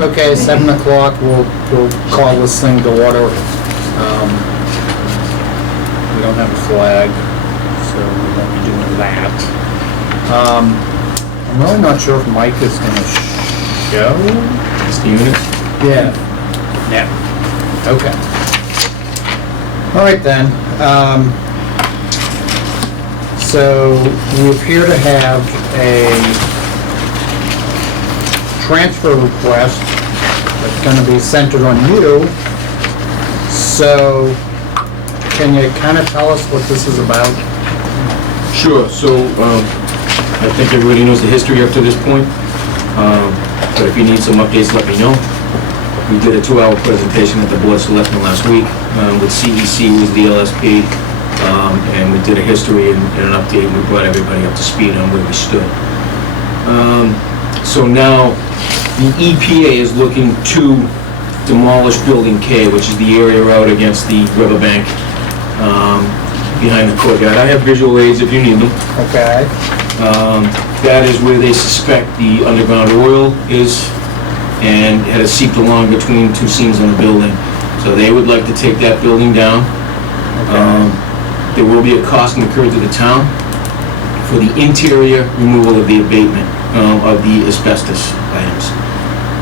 Okay, 7 o'clock, we'll call this thing to order. We don't have a flag, so we won't be doing that. I'm really not sure if Mike is gonna show. It's the unit. Yeah. Yeah. Okay. All right then. So we appear to have a transfer request that's going to be centered on you. So can you kind of tell us what this is about? Sure. So I think everybody knows the history up to this point. But if you need some updates, let me know. We did a 2-hour presentation at the Board of Selectmen last week with CEC, who was the LSP, and we did a history and an update, and we brought everybody up to speed on where we stood. So now the EPA is looking to demolish Building K, which is the area out against the riverbank behind the courtyard. I have visual aids if you need them. Okay. That is where they suspect the underground oil is, and it has seeped along between 2 seams in the building. So they would like to take that building down. There will be a cost incurred to the town for the interior removal of the abatement of the asbestos items.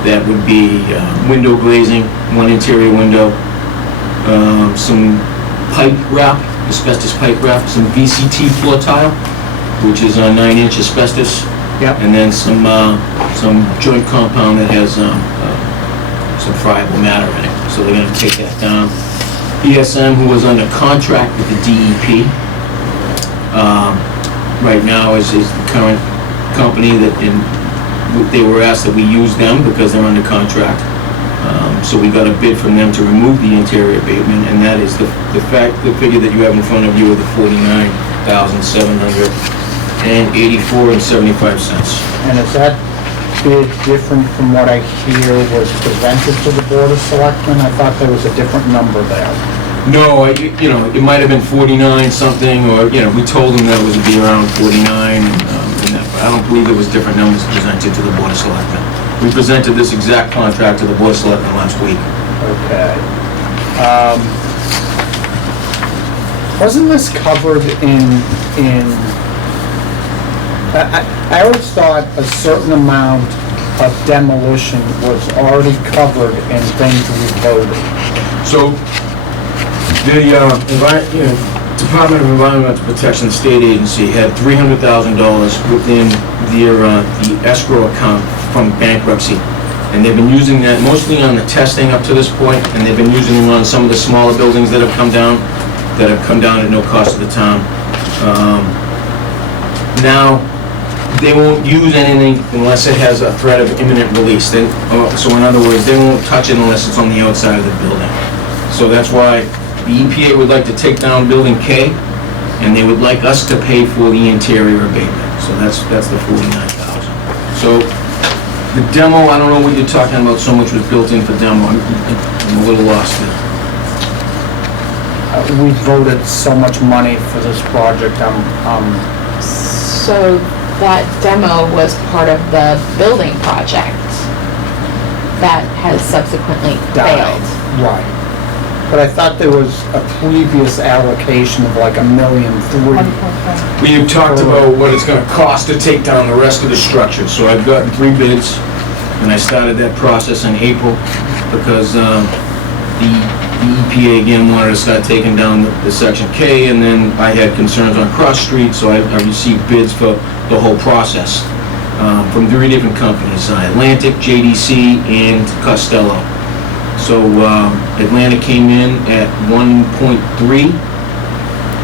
That would be window glazing, 1 interior window, some pipe wrap, asbestos pipe wrap, some VCT floor tile, which is 9-inch asbestos. Yep. And then some joint compound that has some friable matter in it. So they're going to take that down. ESM, who was under contract with the DEP, right now is the current company that they were asked that we use them because they're under contract. So we got a bid from them to remove the interior abatement, and that is the figure that you have in front of you of the $49,784.75. And is that bid different from what I hear was presented to the Board of Selectmen? I thought there was a different number there. No, it might have been 49 something, or, we told them that it would be around 49, but I don't believe there was different numbers presented to the Board of Selectmen. We presented this exact contract to the Board of Selectmen last week. Okay. Wasn't this covered in I always thought a certain amount of demolition was already covered in things we voted. So the Department of Environmental Protection State Agency had $300,000 within the escrow account from bankruptcy, and they've been using that mostly on the testing up to this point, and they've been using them on some of the smaller buildings that have come down at no cost to the town. Now they won't use anything unless it has a threat of imminent release. So in other words, they won't touch it unless it's on the outside of the building. So that's why the EPA would like to take down Building K, and they would like us to pay for the interior abatement. So that's the $49,000. So the demo, I don't know what you're talking about. So much was built in for demo. I'm a little lost there. We voted so much money for this project. So that demo was part of the building project that has subsequently failed. Right. But I thought there was a previous allocation of like $1.3 million. We have talked about what it's going to cost to take down the rest of the structure. So I've gotten 3 bids, and I started that process in April because the EPA again wanted to start taking down the Section K, and then I had concerns on Cross Street, so I received bids for the whole process from 3 different companies, Atlantic, JDC, and Costello. So Atlantic came in at 1.3,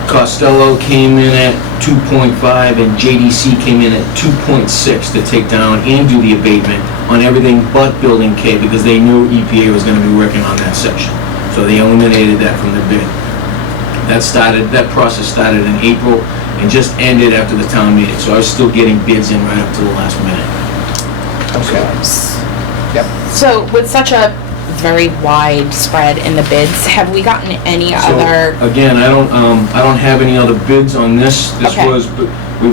Costello came in at 2.5, and JDC came in at 2.6 to take down and do the abatement on everything but Building K, because they knew EPA was going to be working on that section. So they eliminated that from the bid. That process started in April and just ended after the town meeting. So I was still getting bids in right up to the last minute. Okay. Yep. So with such a very wide spread in the bids, have we gotten any other? Again, I don't have any other bids on this. This Okay. was, we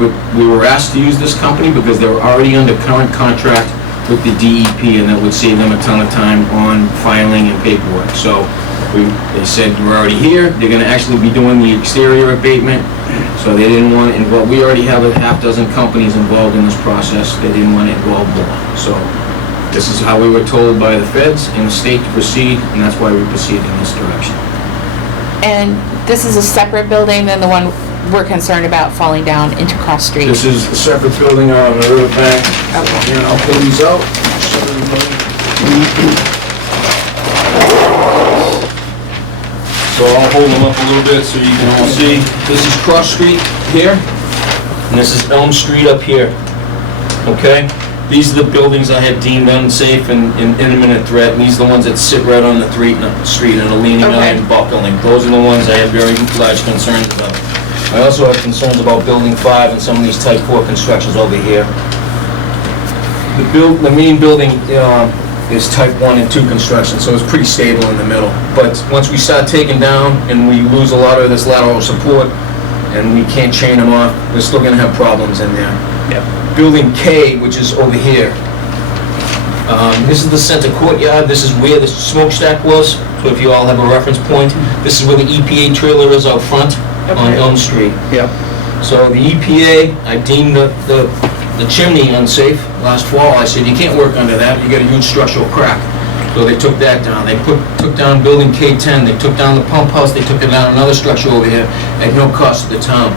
were asked to use this company because they were already under current contract with the DEP, and that would save them a ton of time on filing and paperwork. So they said, we're already here, they're gonna actually be doing the exterior abatement, so they didn't want to involve, we already have a half dozen companies involved in this process, they didn't want to involve more. So this is how we were told by the feds and the state to proceed, and that's why we proceed in this direction. And this is a separate building than the one we're concerned about falling down into Cross Street? This is a separate building on the riverbank. Okay. And I'll pull these out. Show everybody. So I'll hold them up a little bit so you can all see. This is Cross Street here, and this is Elm Street up here. Okay? These are the buildings I have deemed unsafe and imminent threat, and these are the ones that sit right on the street and are leaning on Okay. and buckling. Those are the ones I have very large concerns about. I also have concerns about Building 5 and some of these Type 4 constructions over here. The main building is Type 1 and 2 construction, so it's pretty stable in the middle. But once we start taking down and we lose a lot of this lateral support and we can't chain them off, we're still gonna have problems in there. Yep. Building K, which is over here. This is the center courtyard, this is where the smokestack was, so if you all have a reference point, this is where the EPA trailer is out front on Elm Street. Yep. So the EPA, I deemed the chimney unsafe last fall. I said, you can't work under that, you got a huge structural crack. So they took that down. They took down building K10, they took down the pump house, they took down another structure over here at no cost to the town.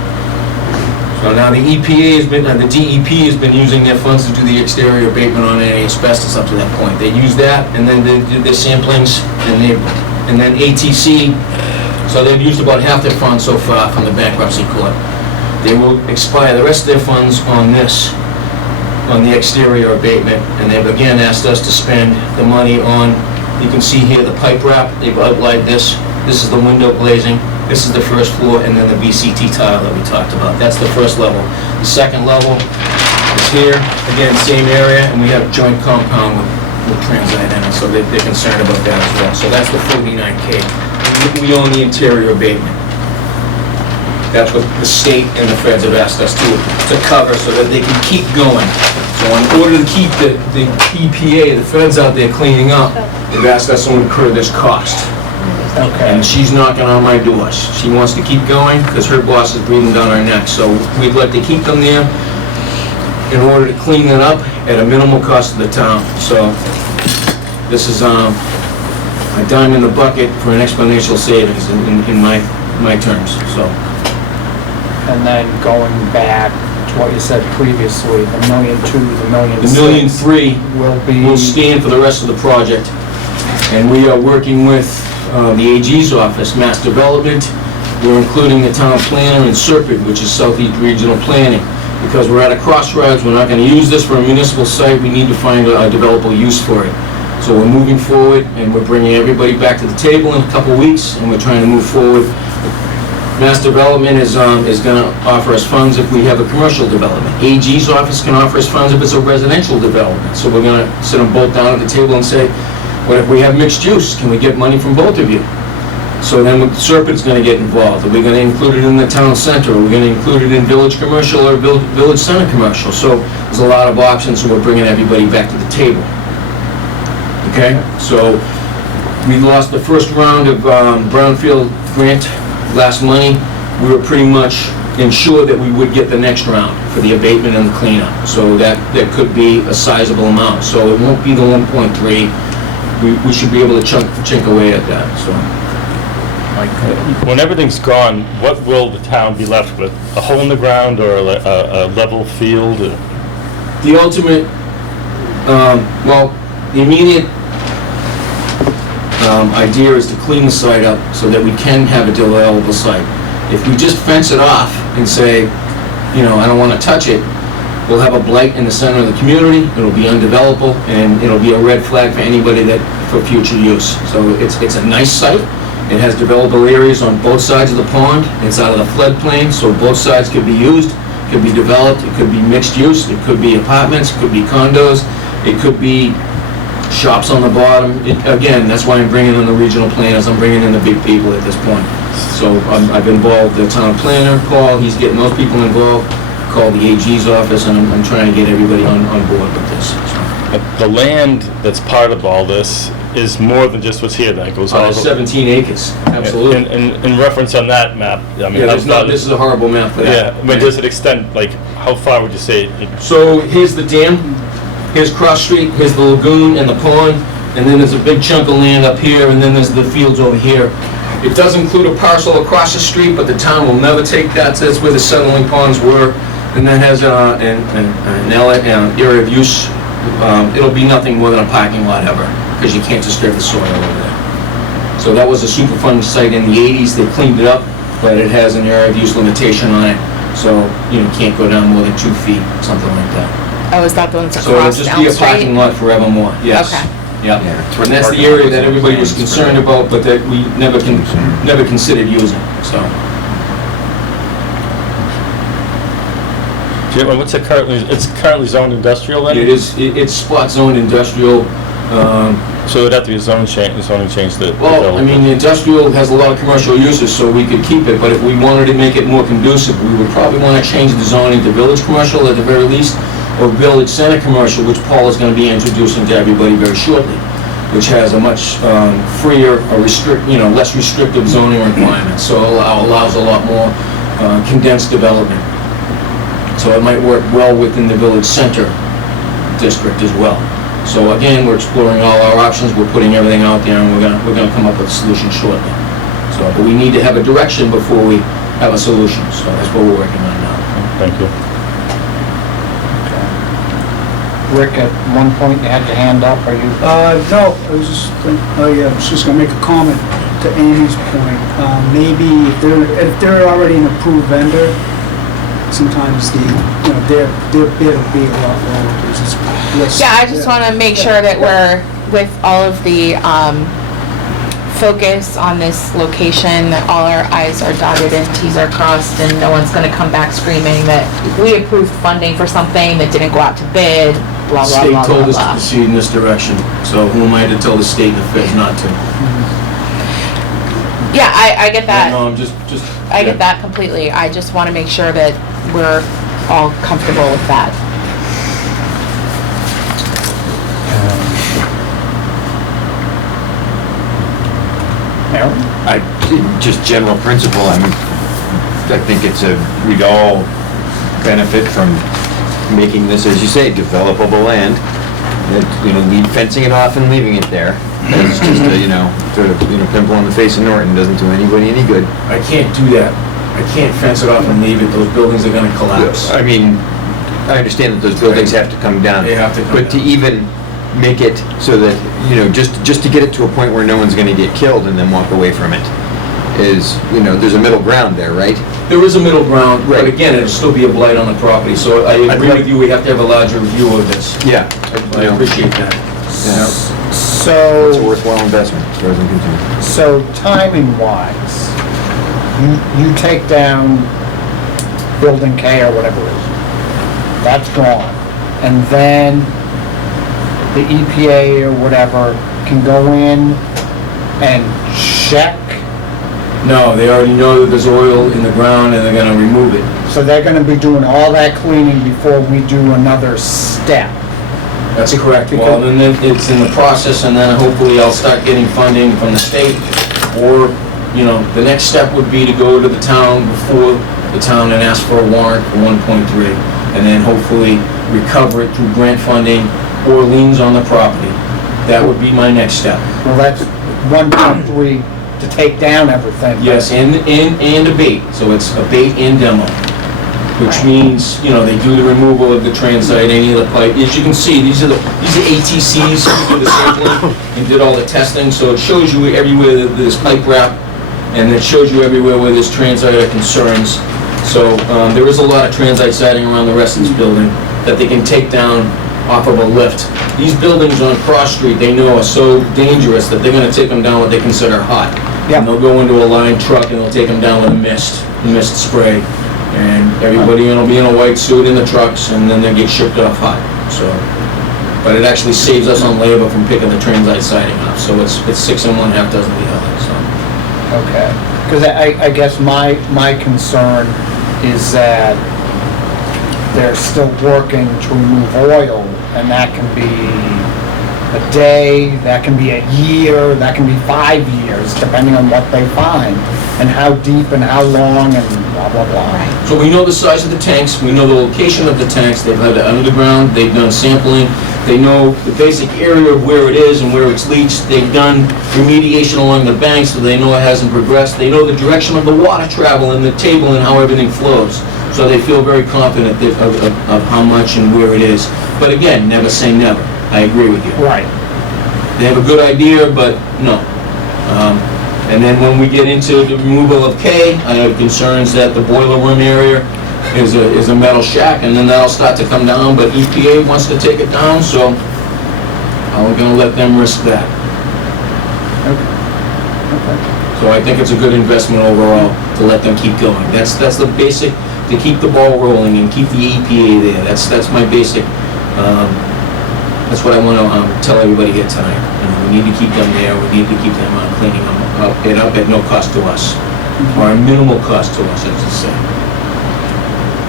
So now the EPA has been, the DEP has been using their funds to do the exterior abatement on any asbestos up to that point. They used that, and then they did their samplings, and then ATC, so they've used about half their funds so far from the bankruptcy court. They will expire the rest of their funds on this, on the exterior abatement, and they've again asked us to spend the money on, you can see here the pipe wrap, they've outlined this. This is the window glazing, this is the first floor, and then the BCT tile that we talked about. That's the first level. The second level is here, again, same area, and we have joint compound with transite in it, so they're concerned about that as well. So that's the 49K. We own the interior abatement. That's what the state and the feds have asked us to cover so that they can keep going. So in order to keep the EPA, the feds out there cleaning up, they've asked us to incur this cost. Okay. And she's knocking on my doors. She wants to keep going because her boss is breathing down our necks. So we'd like to keep them there in order to clean it up at a minimal cost to the town. So this is a dime in the bucket for an exponential savings in my terms, so. And then going back to what you said previously, the $1.2 million, the $1.6 The $1.3 million will stand for the rest of the project. And we are working with the AG's office, Mass Development. We're including the town planner and Serpent, which is Southeast Regional Planning. Because we're at a crossroads, we're not gonna use this for a municipal site, we need to find a developable use for it. So we're moving forward, and we're bringing everybody back to the table in a couple weeks, and we're trying to move forward. Mass Development is gonna offer us funds if we have a commercial development. AG's office can offer us funds if it's a residential development. So we're gonna sit them both down at the table and say, what if we have mixed use? Can we get money from both of you? So then Serpent's gonna get involved. Are we gonna include it in the town center? Are we gonna include it in village commercial or village center commercial? So there's a lot of options, so we're bringing everybody back to the table. Okay, so we lost the first round of Brownfield grant last money. We were pretty much ensured that we would get the next round for the abatement and the cleanup. So that could be a sizable amount. So it won't be the 1.3. We should be able to chink away at that, so. When everything's gone, what will the town be left with? A hole in the ground or a level field? The ultimate, the immediate idea is to clean the site up so that we can have a developable site. If we just fence it off and say, I don't want to touch it, we'll have a blight in the center of the community, it'll be undevelopable, and it'll be a red flag for anybody for future use. So it's a nice site. It has developable areas on both sides of the pond. It's out of the floodplain, so both sides could be used, could be developed, it could be mixed use, it could be apartments, it could be condos, it could be shops on the bottom. Again, that's why I'm bringing in the regional planners, I'm bringing in the big people at this point. So I've involved the town planner, Paul, he's getting those people involved, called the AG's office, and I'm trying to get everybody on board with this. So. the land that's part of all this is more than just what's here, that goes all There's over. 17 acres, absolutely. In reference on that map, I mean, Yeah, how there's not, far- this is a horrible map for Yeah, that. I mean, does it extend, like, how far would you say? So here's the dam, here's Cross Street, here's the lagoon and the pond, and then there's a big chunk of land up here, and then there's the fields over here. It does include a parcel across the street, but the town will never take that, so that's where the settling ponds were. And that has an area of use. It'll be nothing more than a parking lot ever, because you can't disturb the soil over there. So that was a Superfund site in the 80s, they cleaned it up, but it has an area of use limitation on it, so, you know, can't go down more than 2 feet, something like that. Oh, is that the one that's So it'll across just Elm be a Street? parking lot forevermore, yes. Okay. Yeah, Yeah, it's where and the that's the parking area lot that was everybody was planned. concerned about, but that we never considered using, so. What's it currently, it's currently zoned industrial then? It's spot zoned industrial. So it'd have to be a zoning change that. Well, I mean, industrial has a lot of commercial uses, so we could keep it, but if we wanted to make it more conducive, we would probably want to change the zoning to village commercial at the very least, or village center commercial, which Paul is going to be introducing to everybody very shortly, which has a much freer, less restrictive zoning requirements, so it allows a lot more condensed development. So it might work well within the village center district as well. So again, we're exploring all our options, we're putting everything out there, and we're gonna come up with a solution shortly. So, but we need to have a direction before we have a solution, so that's what we're working on now. Thank you. Rick, at one point you had your hand up, are you? No, I was just gonna make a comment to Amy's point. Maybe if they're already an approved vendor, sometimes their bid will be a lot lower. There's this list. Yeah, I just want to make sure that we're, with all of the focus on this location, that all our i's are dotted and t's are crossed, and no one's going to come back screaming that we approved funding for something that didn't go out to bid, blah, blah, State blah, told blah, us to blah. proceed in this direction, so who am I to tell the state and the feds not to? Yeah, I get that. No, I'm just. I get that completely. I just want to make sure that we're all comfortable with that. Just general principle, I think we'd all benefit from making this, as you say, developable land. That, leave fencing it off and leaving it there. It's just a, pimple on the face of Norton, doesn't do anybody any good. I can't do that. I can't fence it off and leave it, those buildings are gonna collapse. I mean, I understand that those buildings have to come down. They have to come But to down. even make it so that, just to get it to a point where no one's gonna get killed and then walk away from it is, there's a middle ground there, right? There is a middle ground, but Right. again, it'll still be a blight on the property, so I agree like- with you, we have to have a larger review of this. Yeah. I appreciate that. Yeah. It's a So, worthwhile investment, as far as I'm concerned. so timing wise, you take down building K or whatever it is, that's gone. And then the EPA or whatever can go in and check, No, they already know that there's oil in the ground and they're gonna remove it. so they're gonna be doing all that cleaning before we do another step. That's correct. Well, and then it's in the process, and then hopefully I'll start getting funding from the state, or, the next step would be to go to the town before the town and ask for a warrant for 1.3, and then hopefully recover it through grant funding or liens on the property. That would be my next step. Well, that's 1.3 to take down everything. Yes, and abate, so it's abate and demo, which Right. means, they do the removal of the transite, any of the pipe. As you can see, these are ATCs who did the sampling and did all the testing, so it shows you everywhere that there's pipe wrap, and it shows you everywhere where there's transite concerns. So, there is a lot of transite siding around the rest of this building that they can take down off of a lift. These buildings on Cross Street, they know are so dangerous that they're gonna take them down what they consider hot. Yeah. And they'll go into a line truck and they'll take them down with a mist spray. And everybody will be in a white suit in the trucks, and then they get shipped off hot, so. But it actually saves us on labor from picking the transite siding up, so it's 6 and 1/2 dozen of the other, so. Okay, because I guess my concern is that they're still working to remove oil and that can be a day, that can be a year, that can be 5 years, depending on what they find, and how deep and how long and blah, blah, blah. Right. So we know the size of the tanks, we know the location of the tanks, they've had it underground, they've done sampling, they know the basic area of where it is and where it's leached, they've done remediation along the banks, so they know it hasn't progressed, they know the direction of the water travel and the table and how everything flows, so they feel very confident of how much and where it is. But again, never say never, I agree with you. Right. They have a good idea, but no. And then when we get into the removal of K, I have concerns that the boiler room area is a metal shack, and then that'll start to come down, but EPA wants to take it down, so I'm gonna let them risk that. So I think it's a good investment overall to let them keep going. That's the basic, to keep the ball rolling and keep the EPA there. That's my basic, that's what I want to tell everybody here tonight. You know, we need to keep them there, we need to keep them cleaning them up at no cost to us, or a minimal cost to us, as I say.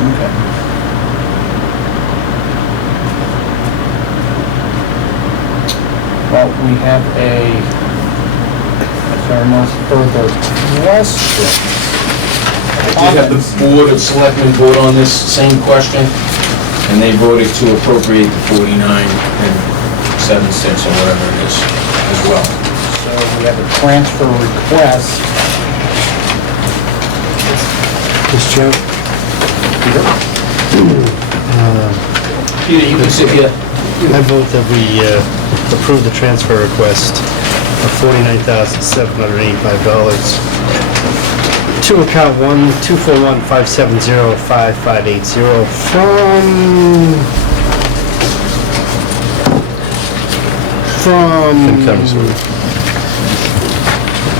Okay. Well, we have if there are no further questions. I did have the Board of Selectmen vote on this same question, and they voted to appropriate the 49 and 76 or whatever it is as well. So we have a transfer request. Mr. Chairman, Peter, you can sit here. I vote that we approve the transfer request of $49,785 to account 1-241-570-5580 from...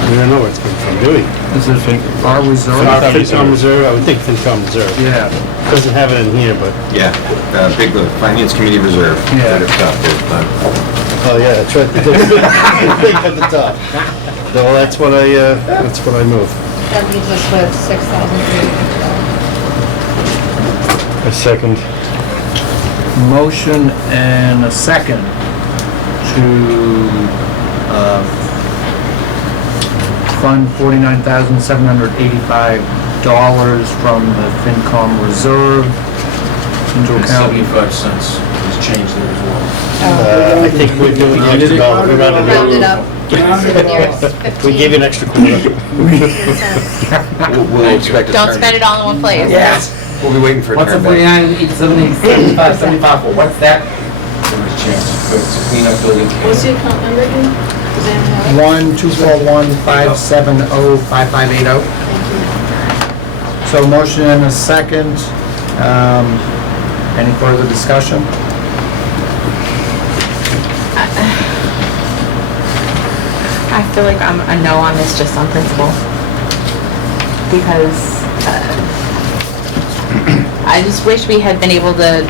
I don't know where it's coming from, do we? Is it our reserve? FinCom Reserve, I would think FinCom Reserve. Yeah. Doesn't have it in here, but, Yeah, big Finance Committee Reserve. Yeah. Right up top there, oh yeah, it's right there. Right at the top. No, that's what I move. That leaves us with $6,300. A second. Motion and a second to fund $49,785 from the FinCom Reserve into And account. 75 cents is changed there as well. I think we're doing the extra dollar. We rounded Round it up. up. So nearest 15. We gave you an extra quarter. We'll expect a Don't turn. spend it all in one place. Yes. We'll be waiting for a What's the turn back. 49, 75 for? What's that? So much chance. But it's a cleanup building. What's the account number again? Does anyone have it? 1-241-570-5580. So motion and a second. Any further discussion? I feel like I'm a no on this just on principle. Because I just wish we had been able to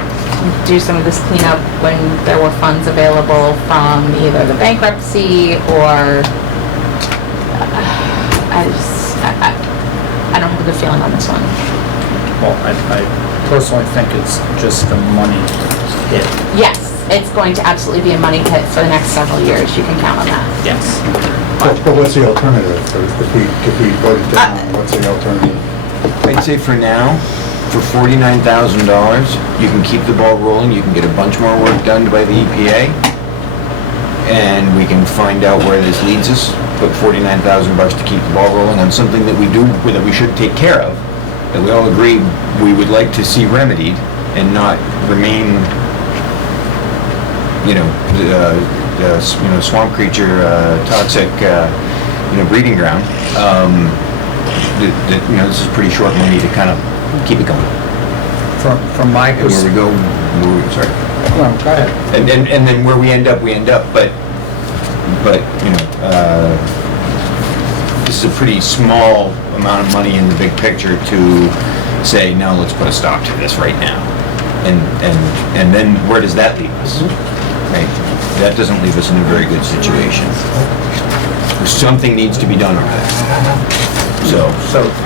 do some of this cleanup when there were funds available from either the bankruptcy or I don't have a good feeling on this one. Well, I personally think it's just a money hit. Yes, it's going to absolutely be a money pit for the next several years. You can count on that. Yes. But what's the alternative? If we vote it down, what's the alternative? I'd say for now, for $49,000, you can keep the ball rolling, you can get a bunch more work done by the EPA, and we can find out where this leads us, put $49,000 to keep the ball rolling on something that we do, that we should take care of, that we all agree we would like to see remedied and not remain, swamp creature, toxic, breeding ground. This is pretty short money to kind of keep it going. From my And where we perspective. go, sorry. Go ahead. And then where we end up, but, this is a pretty small amount of money in the big picture to say, no, let's put a stop to this right now. And then where does that leave us? Right? That doesn't leave us in a very good situation. Something needs to be done over there. So,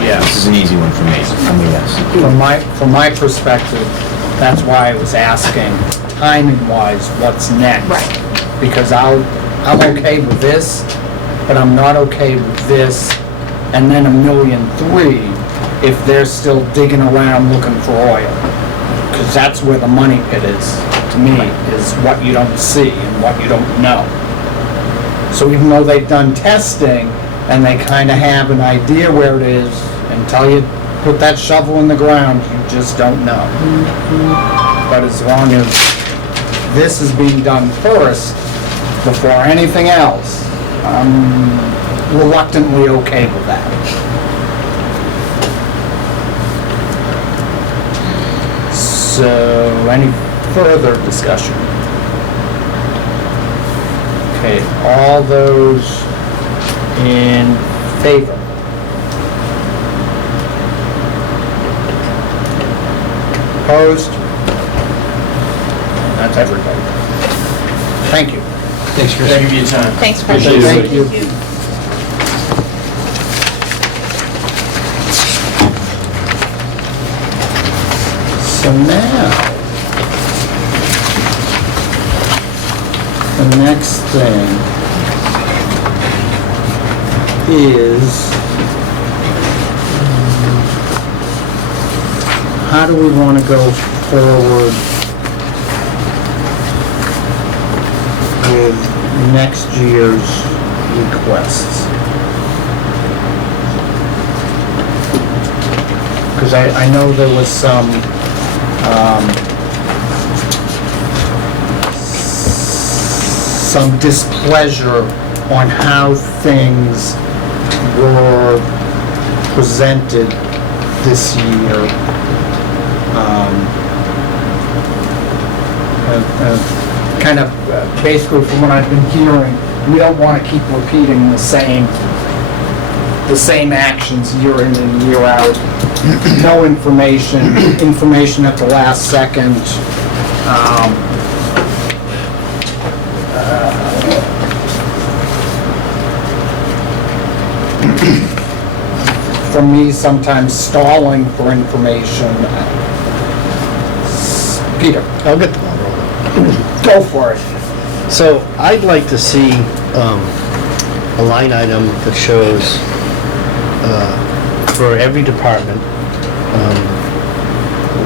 yes. this is an easy one for me, yes. From my perspective, that's why I was asking timing wise, what's next. Right. Because I'm okay with this, but I'm not okay with this, and then $1.3 million if they're still digging around looking for oil. Because that's where the money pit is, to me, is what you don't see and what you don't know. So even though they've done testing and they kind of have an idea where it is, until you put that shovel in the ground, you just don't know. But as long as this is being done first, before anything else, I'm reluctantly okay with that. So, any further discussion? Okay, all those in favor? Opposed? That's everybody. Thank you. Thanks, Chris. Thank you for your time. Thanks for. Thank you. So now, the next thing is, how do we want to go forward with next year's requests? Because I know there was some displeasure on how things were presented this year. Kind of, basically from what I've been hearing, we don't want to keep repeating the same actions year in and year out. No information at the last second. For me, sometimes stalling for information. Peter, I'll get the ball rolling. go for it. So I'd like to see a line item that shows for every department.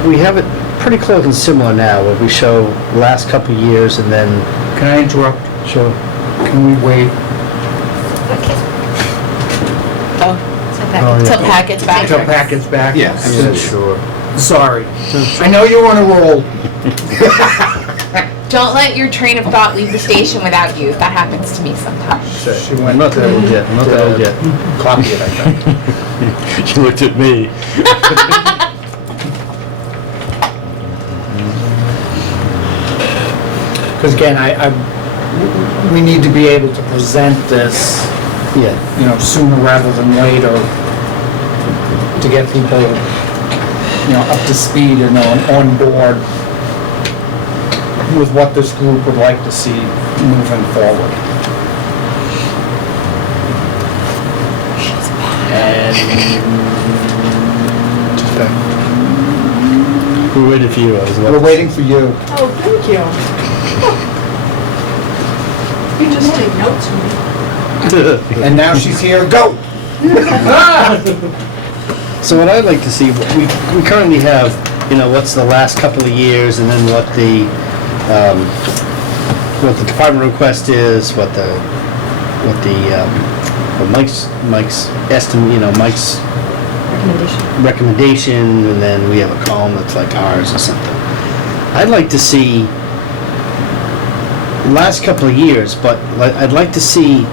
We have it pretty close and similar now, where we show last couple of years and then. Can I interrupt? Sure. Can we wait? Oh, till packet's back. Until packet's back? Yeah, Sure. Sorry. I know you're on a roll. Don't let your train of thought leave the station without you. That happens to me sometimes. She went Not that old yet, not that old yet. Copy it, I think. She looked at me. Because again, we need to be able to present this, Yeah. sooner rather than later to get people, up to speed and on board with what this group would like to see moving forward. And We're waiting for you. we're waiting for you. Oh, thank you. You just take notes from me. And now she's here, go! So what I'd like to see, we currently have, what's the last couple of years, and then what the department request is, what Mike's estimate, Mike's recommendation, and then we have a column that's like ours or something. I'd like to see last couple of years, but I'd like to see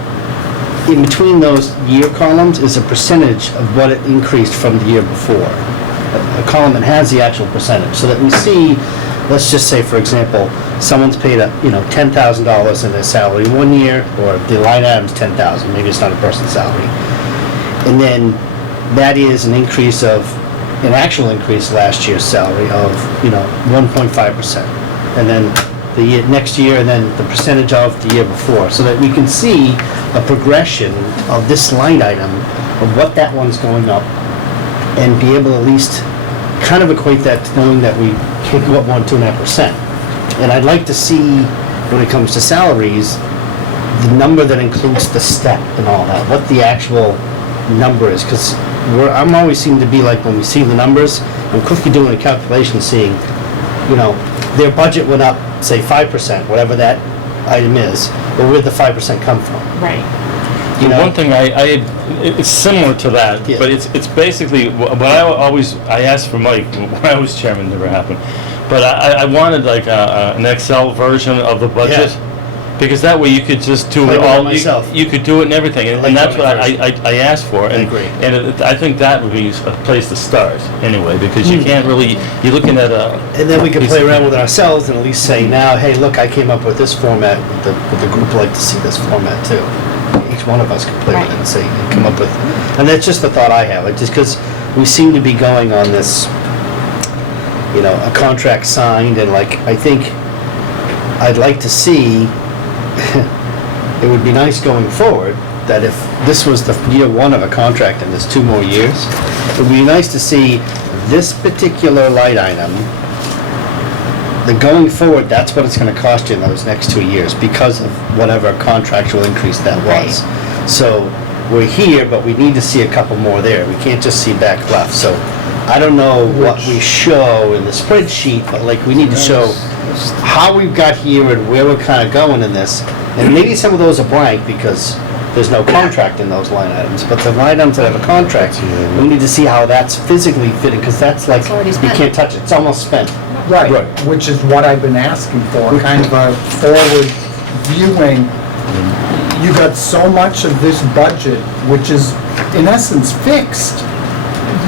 in between those year columns is a percentage of what it increased from the year before. A column that has the actual percentage, so that we see, let's just say, for example, someone's paid $10,000 in their salary one year, or the line item's $10,000, maybe it's not a person's salary. And then that is an actual increase last year's salary of, 1.5%. And then the next year, and then the percentage of the year before, so that we can see a progression of this line item, of what that one's going up, and be able to at least kind of equate that to knowing that we can't go up 1-2.5%. And I'd like to see, when it comes to salaries, the number that includes the step and all that, what the actual number is, because I'm always seem to be like, when we see the numbers, I'm quickly doing a calculation, seeing, you know, their budget went up, say 5%, whatever that item is, but where'd the 5% come from? Right. You know? One thing it's similar to that, Yeah. but it's basically, what I asked for Mike, when I was chairman, never happened. But I wanted like an Excel version of the budget. Yeah. Because that way you could just do Play it with it all, myself. you could do it and everything, and Like that's what that I asked for. I agree. And I think that would be a place to start, anyway, because you can't really, you're looking at a... And then we can play around with it ourselves and at least say, now, hey, look, I came up with this format, would the group like to see this format too? Each one of us can play with it and say, and come up with, and that's just the thought I have, just because we seem to be going on this, you know, a contract signed, and like, I think I'd like to see, it would be nice going forward, that if this was the year one of a contract and there's 2 more years, it would be nice to see this particular light item, then going forward, that's what it's gonna cost you in those next 2 years because of whatever contractual increase that was. So, we're here, but we need to see a couple more there. We can't just see back left. So, I don't know what we show in the spreadsheet, but like, we need to show how we've got here and where we're kinda going in this. And maybe some of those are blank because there's no contract in those line items, but the line items that have a contract, we need to see how that's physically fitting, because that's like, It's already you spent. can't touch it, it's almost spent. Right, which is what I've been asking for, kind of a forward viewing. You got so much of this budget, which is in essence fixed,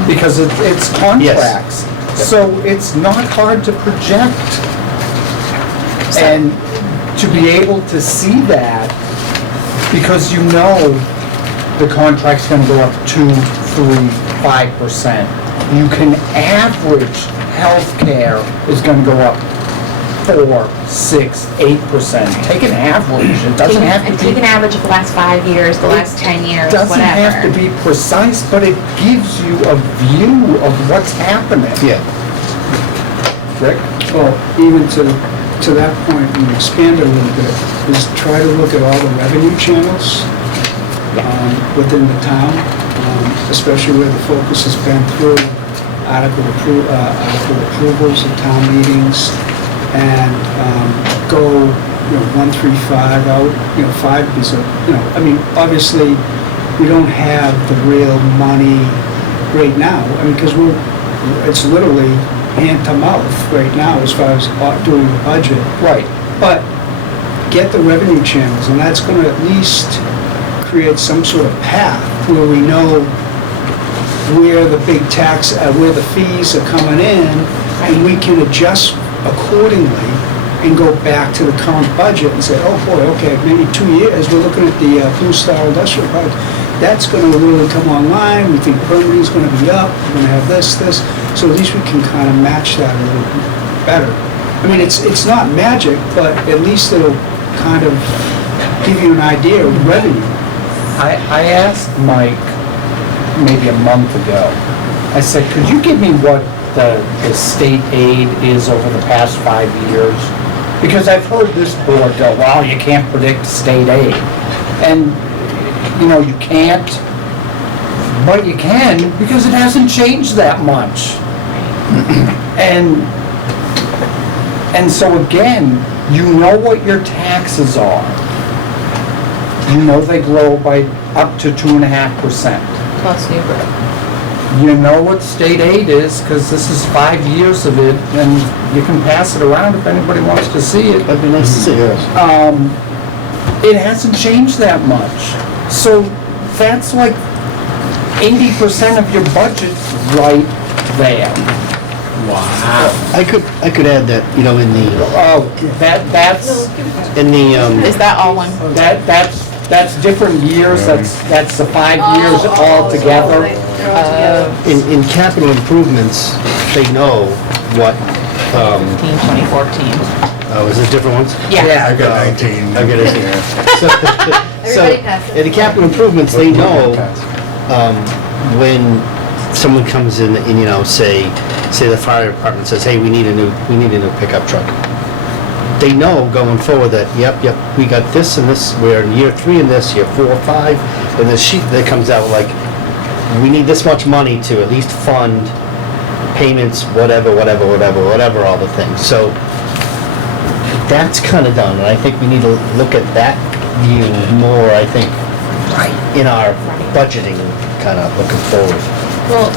because it's contracts. So it's not hard to project. And to be able to see that, because you know the contract's gonna go up 2, 3, 5%. You can average healthcare is gonna go up 4, 6, 8%. Take an average, it doesn't have to be. Take an average of the last 5 years, the last 10 years, whatever. Doesn't have to be precise, but it gives you a view of what's happening. Yeah. Rick? Well, even to that point, and expand it a little bit, is try to look at all the revenue channels within the town, especially where the focus has been through article approvals at town meetings, and go, 1 through 5 out, 5 is I mean, obviously, we don't have the real money right now, because it's literally hand to mouth right now as far as doing the budget. Right. But get the revenue channels, and that's gonna at least create some sort of path where we know where the big where the fees are coming in, and we can adjust accordingly and go back to the current budget and say, oh boy, okay, maybe 2 years, we're looking at the Blue Star Industrial Park, that's gonna really come online, we think permitting's gonna be up, we're gonna have this, so at least we can kind of match that a little better. I mean, it's not magic, but at least it'll kind of give you an idea of revenue. I asked Mike maybe a month ago, I said, could you give me what the state aid is over the past 5 years? Because I've heard this board go, well, you can't predict state aid. And, you can't, but you can, because it hasn't changed that much. And so again, you know what your taxes are. You know they grow by up to 2.5%. Plus new growth. You know what state aid is, because this is 5 years of it, and you can pass it around if anybody wants to see it. That'd be nice to see, yes. It hasn't changed that much. So that's like 80% of your budget right there. Wow. I could add that, in the, Oh, that's, in the, Is that all one? that's different years, that's the 5 years all together. in capital improvements, they know what, 2014. oh, is it different ones? Yeah. I got 19. I get it here. So, Everybody passes. in the capital improvements, they know, when someone comes in and, say the fire department says, hey, we need a new pickup truck. they know going forward that, yep, we got this and this, we're in year 3 in this, year 4, 5, and the sheet that comes out like, we need this much money to at least fund payments, whatever, all the things. So that's kind of done, and I think we need to look at that view more, I think, in our budgeting, kind of looking forward. Well,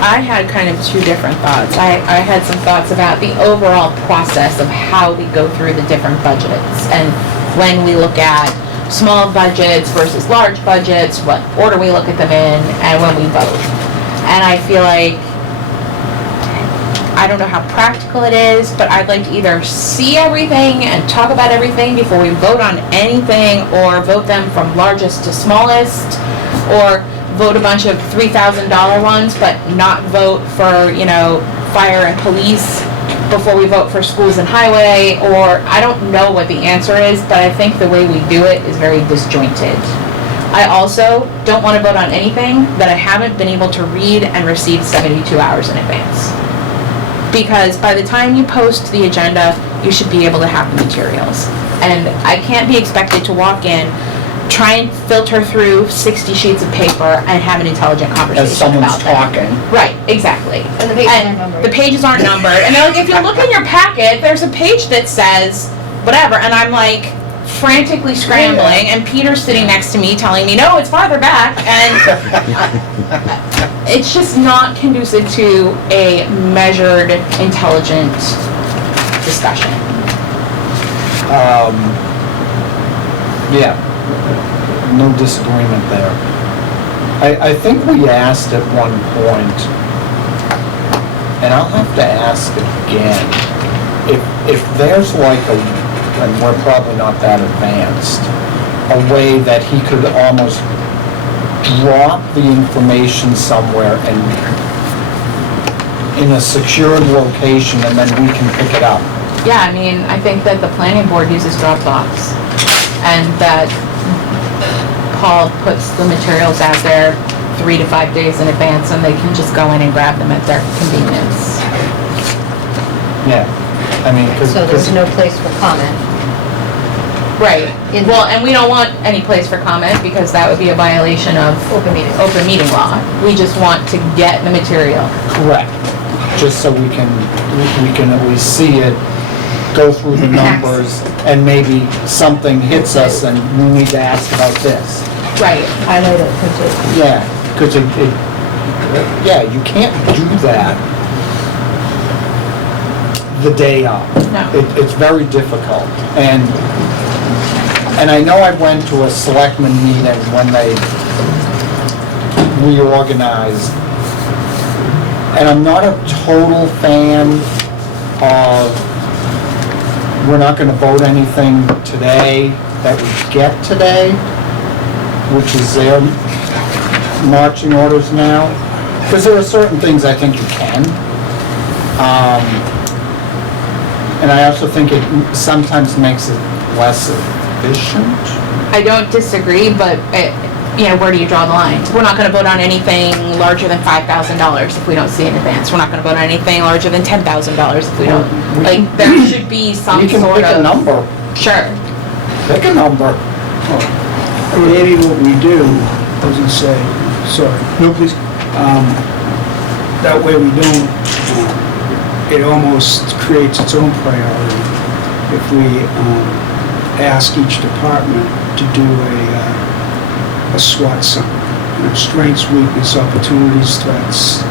I had kind of two different thoughts. I had some thoughts about the overall process of how we go through the different budgets, and when we look at small budgets versus large budgets, what order we look at them in, and when we vote. And I feel like, I don't know how practical it is, but I'd like to either see everything and talk about everything before we vote on anything, or vote them from largest to smallest, or vote a bunch of $3,000 ones, but not vote for, fire and police before we vote for schools and highway, or I don't know what the answer is, but I think the way we do it is very disjointed. I also don't want to vote on anything that I haven't been able to read and receive 72 hours in advance. Because by the time you post the agenda, you should be able to have the materials. And I can't be expected to walk in, try and filter through 60 sheets of paper and have an intelligent conversation As someone's about them. talking. Right, exactly. And the pages aren't numbered. The pages aren't numbered. And they're like, if you look in your packet, there's a page that says whatever. And I'm like frantically scrambling, and Peter's sitting next to me telling me, no, it's farther back. And it's just not conducive to a measured, intelligent discussion. Yeah, no disagreement there. I think we asked at one point, and I'll have to ask again, if there's like and we're probably not that advanced, a way that he could almost drop the information somewhere and in a secured location, and then we can pick it up. Yeah, I mean, I think that the planning board uses Dropbox, and that Paul puts the materials out there 3 to 5 days in advance, and they can just go in and grab them at their convenience. Yeah, I mean, So there's no place for comment. Right. Well, and we don't want any place for comment, because that would be a violation of Open meeting. open meeting law. We just want to get the material. correct, just so we can at least see it, go through the numbers, and maybe something hits us and we need to ask about this. Right. Highlight it, print it. Yeah, because yeah, you can't do that the day of. No. It's very difficult. And I know I went to a selectman meeting when they reorganized, and I'm not a total fan of, we're not gonna vote anything today that we get today, which is their marching orders now, because there are certain things I think you can. And I also think it sometimes makes it less efficient. I don't disagree, but where do you draw the line? We're not gonna vote on anything larger than $5,000 if we don't see it in advance. We're not gonna vote on anything larger than $10,000 if we don't, there should be some You can sort pick a of. number, Sure. pick a number. Maybe what we do, doesn't say, sorry. No, please. That way we don't, it almost creates its own priority. If we ask each department to do a SWOT summary, strengths, weakness, opportunities, threats.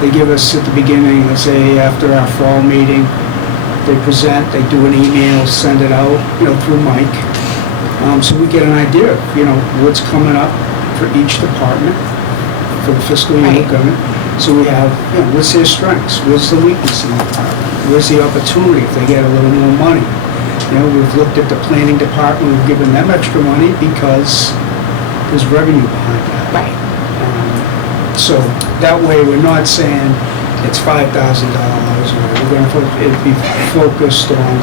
They give us at the beginning, let's say after our fall meeting, they present, they do an email, send it out, through Mike. So we get an idea of, what's coming up for each department for the fiscal year Right. we're coming. So we have, what's their strengths? What's the weakness in the department? Where's the opportunity if they get a little more money? We've looked at the planning department, we've given them extra money because there's revenue behind that. Right. So that way, we're not saying it's $5,000, or we're going to, it'd be focused on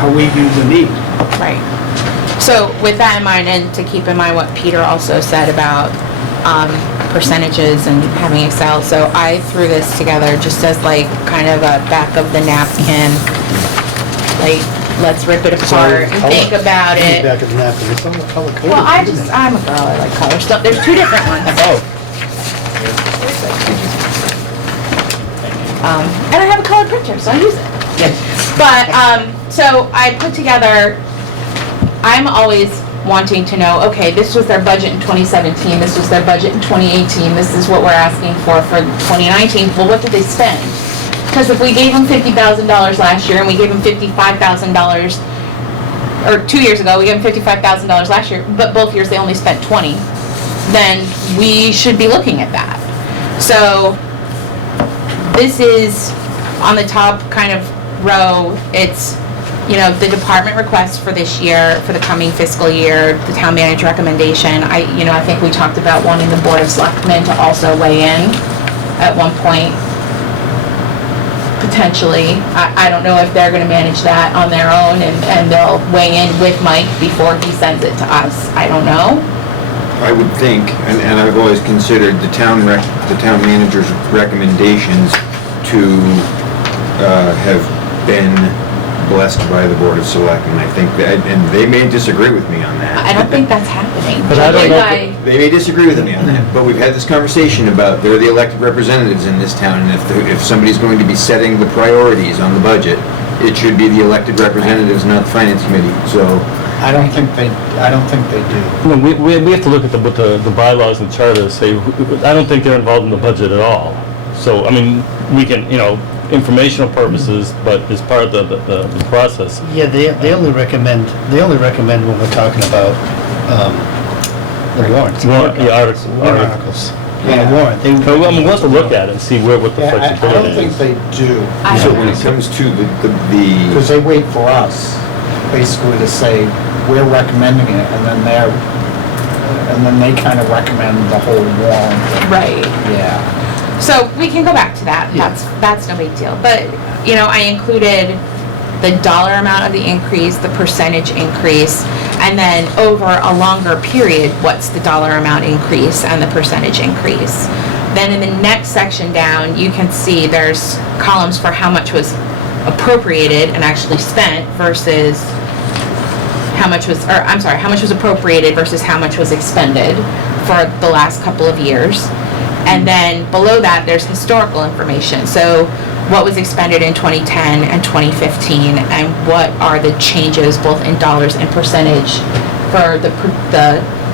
how we view the need. Right. So with that in mind, and to keep in mind what Peter also said about percentages and having Excel, so I threw this together just as like kind of a back of the napkin Like, let's rip it apart and think about it. Back of the napkin, it's all color coded. Well, I'm a girl, I like color stuff. There's two different ones. Oh, And I have a colored printer, so I use it. But, so I put together, I'm always wanting to know, okay, this was their budget in 2017, this was their budget in 2018, this is what we're asking for 2019. Well, what did they spend? Because if we gave them $50,000 last year and we gave them $55,000, or 2 years ago, we gave them $55,000 last year, but both years they only spent 20, then we should be looking at that. So this is on the top kind of row, it's, you know, the department request for this year, for the coming fiscal year, the town manager recommendation. I think we talked about wanting the Board of Selectmen to also weigh in at one point, potentially. I don't know if they're gonna manage that on their own and they'll weigh in with Mike before he sends it to us. I don't know. I would think, and I've always considered the town manager's recommendations to have been blessed by the Board of Selectmen. I think that, and they may disagree with me on that. I don't think that's happening. But I don't know Like, They may disagree with me on that, but we've had this conversation about they're the elected representatives in this town, and if somebody's going to be setting the priorities on the budget, it should be the elected representatives, not the finance committee. So I don't think they do. No, we have to look at what the bylaws and charter say. I don't think they're involved in the budget at all. So, I mean, we can, informational purposes, but as part of the process. yeah, they only recommend when we're talking about, the warrants. The articles. Articles. Yeah. The warrant. We'll have to look at it and see what the Yeah, I flexibility don't think is. they do, I so don't when know. it comes to the because they wait for us, basically to say, we're recommending it, and then they kind of recommend the whole warrant. Right. Yeah. So we can go back to that. Yeah. That's no big deal. But, I included the dollar amount of the increase, the percentage increase, and then over a longer period, what's the dollar amount increase and the percentage increase. Then in the next section down, you can see there's columns for how much was appropriated and actually spent versus how much was appropriated versus how much was expended for the last couple of years. And then below that, there's historical information. So what was expended in 2010 and 2015, and what are the changes both in dollars and percentage for the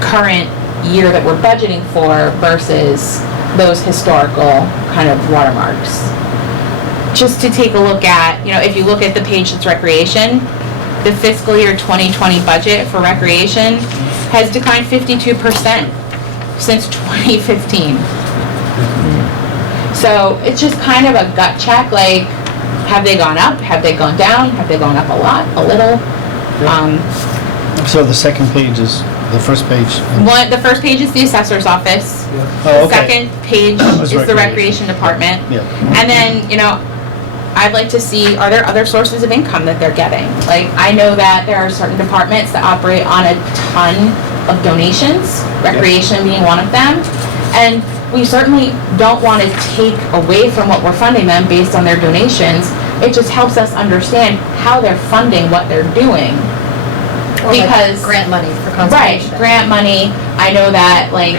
current year that we're budgeting for versus those historical kind of watermarks. Just to take a look at, if you look at the page that's recreation, the fiscal year 2020 budget for recreation has declined 52% since 2015. So it's just kind of a gut check, like, have they gone up? Have they gone down? Have they gone up a lot, a little? So the second page is, the first page. The first page is the assessor's office. Oh, The okay. second page was is the recreation. recreation department. Yeah. And then, I'd like to see, are there other sources of income that they're getting? Like, I know that there are certain departments that operate on a ton of donations, recreation being one of them. And we certainly don't want to take away from what we're funding them based on their donations. It just helps us understand how they're funding what they're doing. Or like Because- grant money for Right, conservation. grant money. I know that, like,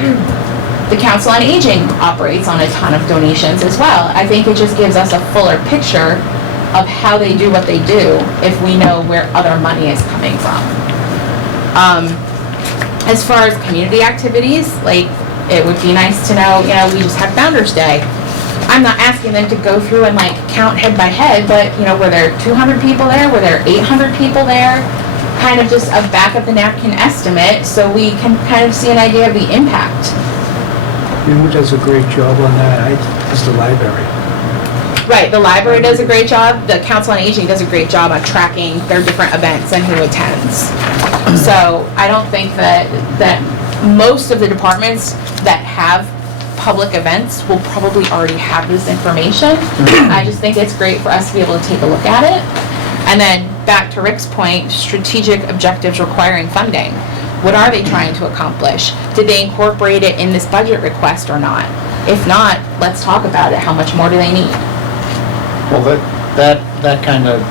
the Council on Aging operates on a ton of donations as well. I think it just gives us a fuller picture of how they do what they do if we know where other money is coming from. As far as community activities, like, it would be nice to know, we just had Founder's Day. I'm not asking them to go through and like count head by head, but, were there 200 people there? Were there 800 people there? Kind of just a back of the napkin estimate so we can kind of see an idea of the impact. You know who does a great job on that? It's the library. Right, the library does a great job, the Council on Aging does a great job on tracking their different events and who attends. So I don't think that most of the departments that have public events will probably already have this information. I just think it's great for us to be able to take a look at it. And then back to Rick's point, strategic objectives requiring funding. What are they trying to accomplish? Did they incorporate it in this budget request or not? If not, let's talk about it. How much more do they need? Well, that kind of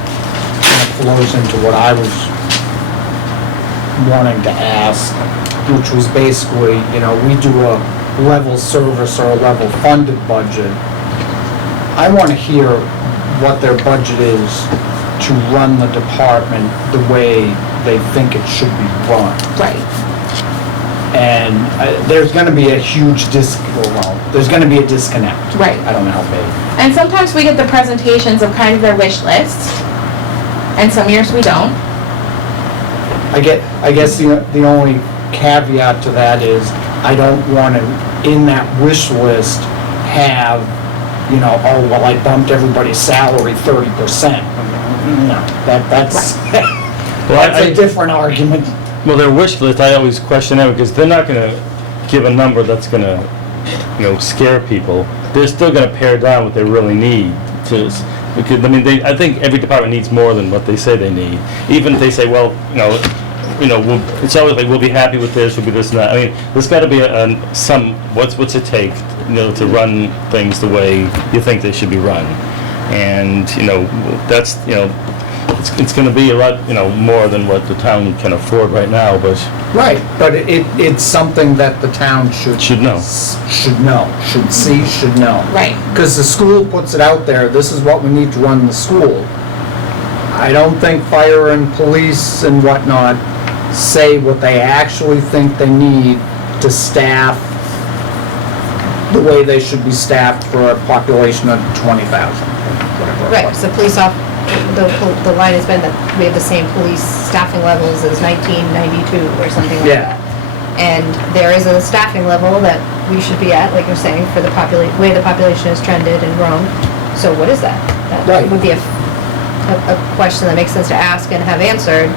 flows into what I was wanting to ask, which was basically, you know, we do a level service or a level funded budget. I want to hear what their budget is to run the department the way they think it should be run. Right. And there's gonna be a huge there's gonna be a disconnect. Right. I don't know how big. And sometimes we get the presentations of kind of their wish list, and some years we don't. I guess the only caveat to that is, I don't want to, in that wish list, have, you know, oh, well, I bumped everybody's salary 30%. No, that's, that's a different argument. Well, their wish list, I always question that, because they're not gonna give a number that's gonna, you know, scare people. They're still gonna pare down what they really need to, because, I mean, I think every department needs more than what they say they need. Even if they say, well, it's always like, we'll be happy with this, we'll be this and that. I mean, there's gotta be what's it take, you know, to run things the way you think they should be run. And, you know, that's, you know, it's gonna be a lot, you know, more than what the town can afford right now, but... Right, but it's something that the town should know, should see, should know. Right. Because the school puts it out there, this is what we need to run the school. I don't think fire and police and whatnot say what they actually think they need to staff the way they should be staffed for a population of 20,000, whatever. Right, so the line has been that we have the same police staffing levels as 1992 or something like Yeah. that. And there is a staffing level that we should be at, like you're saying, for the way the population has trended and grown. So what is that? That Right. would be a question that makes sense to ask and have answered,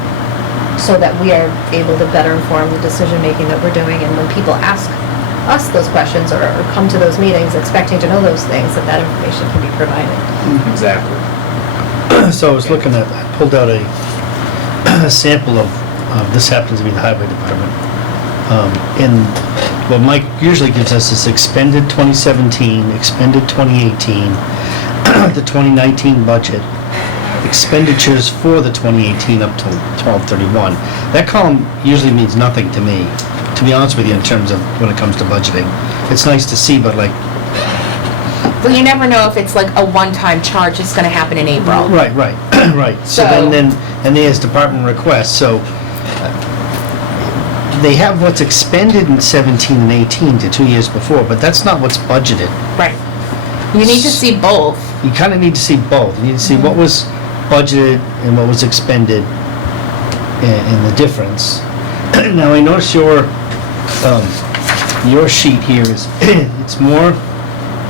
so that we are able to better inform the decision-making that we're doing. And when people ask us those questions or come to those meetings expecting to know those things, that information can be provided. Exactly. So I was looking at, I pulled out a sample of, this happens to be the highway department. And what Mike usually gives us is expended 2017, expended 2018, the 2019 budget, expenditures for the 2018 up to 12/31. That column usually means nothing to me, to be honest with you, in terms of when it comes to budgeting. It's nice to see, but like, Well, you never know if it's like a one-time charge that's gonna happen in April. right, right. So then, and there's department requests, so they have what's expended in 17 and 18 to 2 years before, but that's not what's budgeted. Right. You need to see both. You kind of need to see both. You need to see what was budgeted and what was expended and the difference. Now, I notice your sheet here is, it's more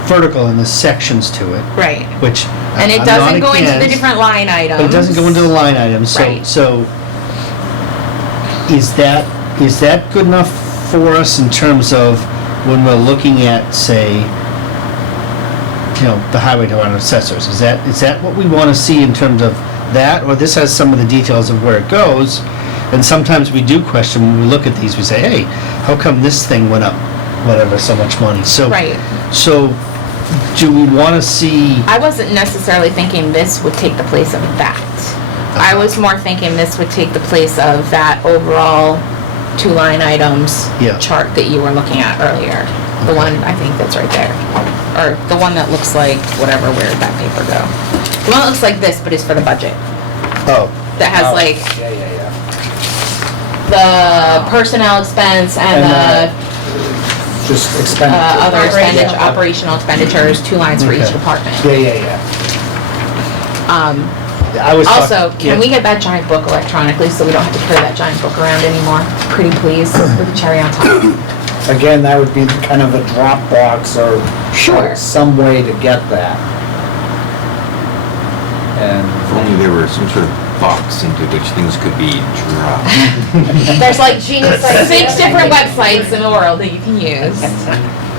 vertical in the sections to it, Right. which And it I'm doesn't not go into the against, different line items. but it doesn't go into the line items. Right. So is that good enough for us in terms of when we're looking at, say, you know, the highway department assessors? Is that what we want to see in terms of that? Or this has some of the details of where it goes? And sometimes we do question, when we look at these, we say, hey, how come this thing went up, whatever, so much money? So, Right. So do we want to see? I wasn't necessarily thinking this would take the place of that. I was more thinking this would take the place of that overall 2 line items Yeah. chart that you were looking at earlier. The one, I think that's right there. Or the one that looks like, whatever, where did that paper go? The one that looks like this, but is for the budget. Oh, That has like Yeah. the personnel expense and the Just expenditure. other expenditure, Yeah. operational expenditures, 2 lines for each Okay. department. Yeah. I was Also, talking- can we get that giant book electronically so we don't have to carry that giant book around anymore? Pretty please, with the cherry on top. Again, that would be kind of a Dropbox or Sure. some way to get that. And If only there were some sort of box into which things could be dropped. There's like 6 different websites in the world that you can use.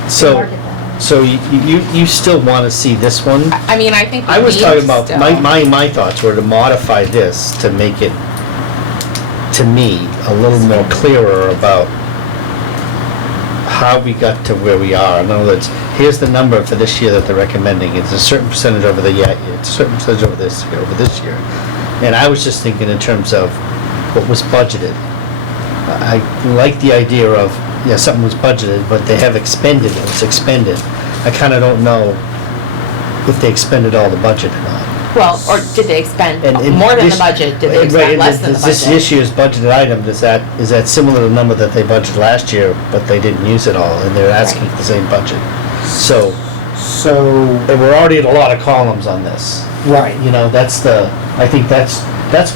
so you still want to see this one? I mean, I think we I was need talking about, still. my thoughts were to modify this to make it, to me, a little more clearer about how we got to where we are. In other words, here's the number for this year that they're recommending. It's a certain percentage over the year, it's a certain percentage over this year. And I was just thinking in terms of what was budgeted. I like the idea of, yeah, something was budgeted, but they have expended it, it's expended. I kinda don't know if they expended all the budget or not. Well, or did they expend And more than the this- budget? Did they right, expend and less than the This budget? year's budgeted item, is that similar to the number that they budgeted last year, but they didn't use it all, and they're asking for the same budget? So, and we're already at a lot of columns on this. Right. You know, I think that's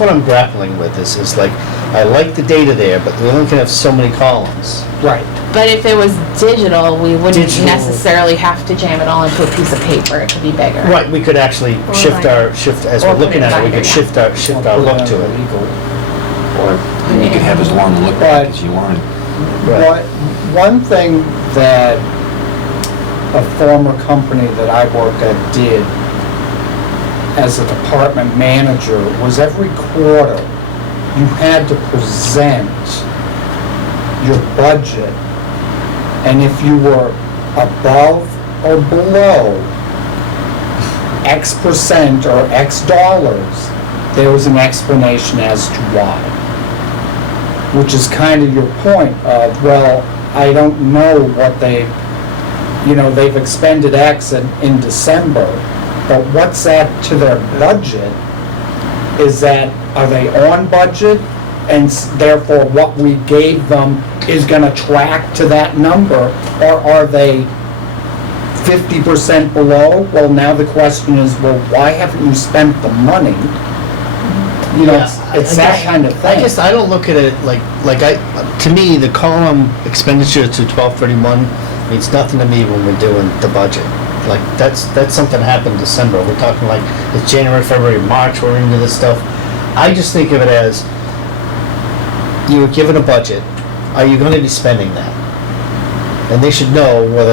what I'm grappling with, is like, I like the data there, but we only can have so many columns. Right. But if it was digital, we wouldn't Digital. necessarily have to jam it all into a piece of paper. It could be bigger. Right, we could actually Or shift binder. as Or we're put looking it in at it, we binder, could yeah. shift our look to it. And you could have as long a look back as you wanted. Right. One thing that a former company that I worked at did as a department manager was every quarter you had to present your budget, and if you were above or below X percent or X dollars, there was an explanation as to why. Which is kind of your point of, well, I don't know what they've expended X in December, but what's that to their budget? Are they on budget? And therefore what we gave them is gonna track to that number? Or are they 50% below? Well, now the question is, well, why haven't you spent the money? You know, it's that kind of thing. I don't look at it to me, the column expenditure to 12/31 means nothing to me when we're doing the budget. Like, that's something happened in December. We're talking like, it's January, February, March, we're into this stuff. I just think of it as, you were given a budget, are you gonna be spending that? And they should know what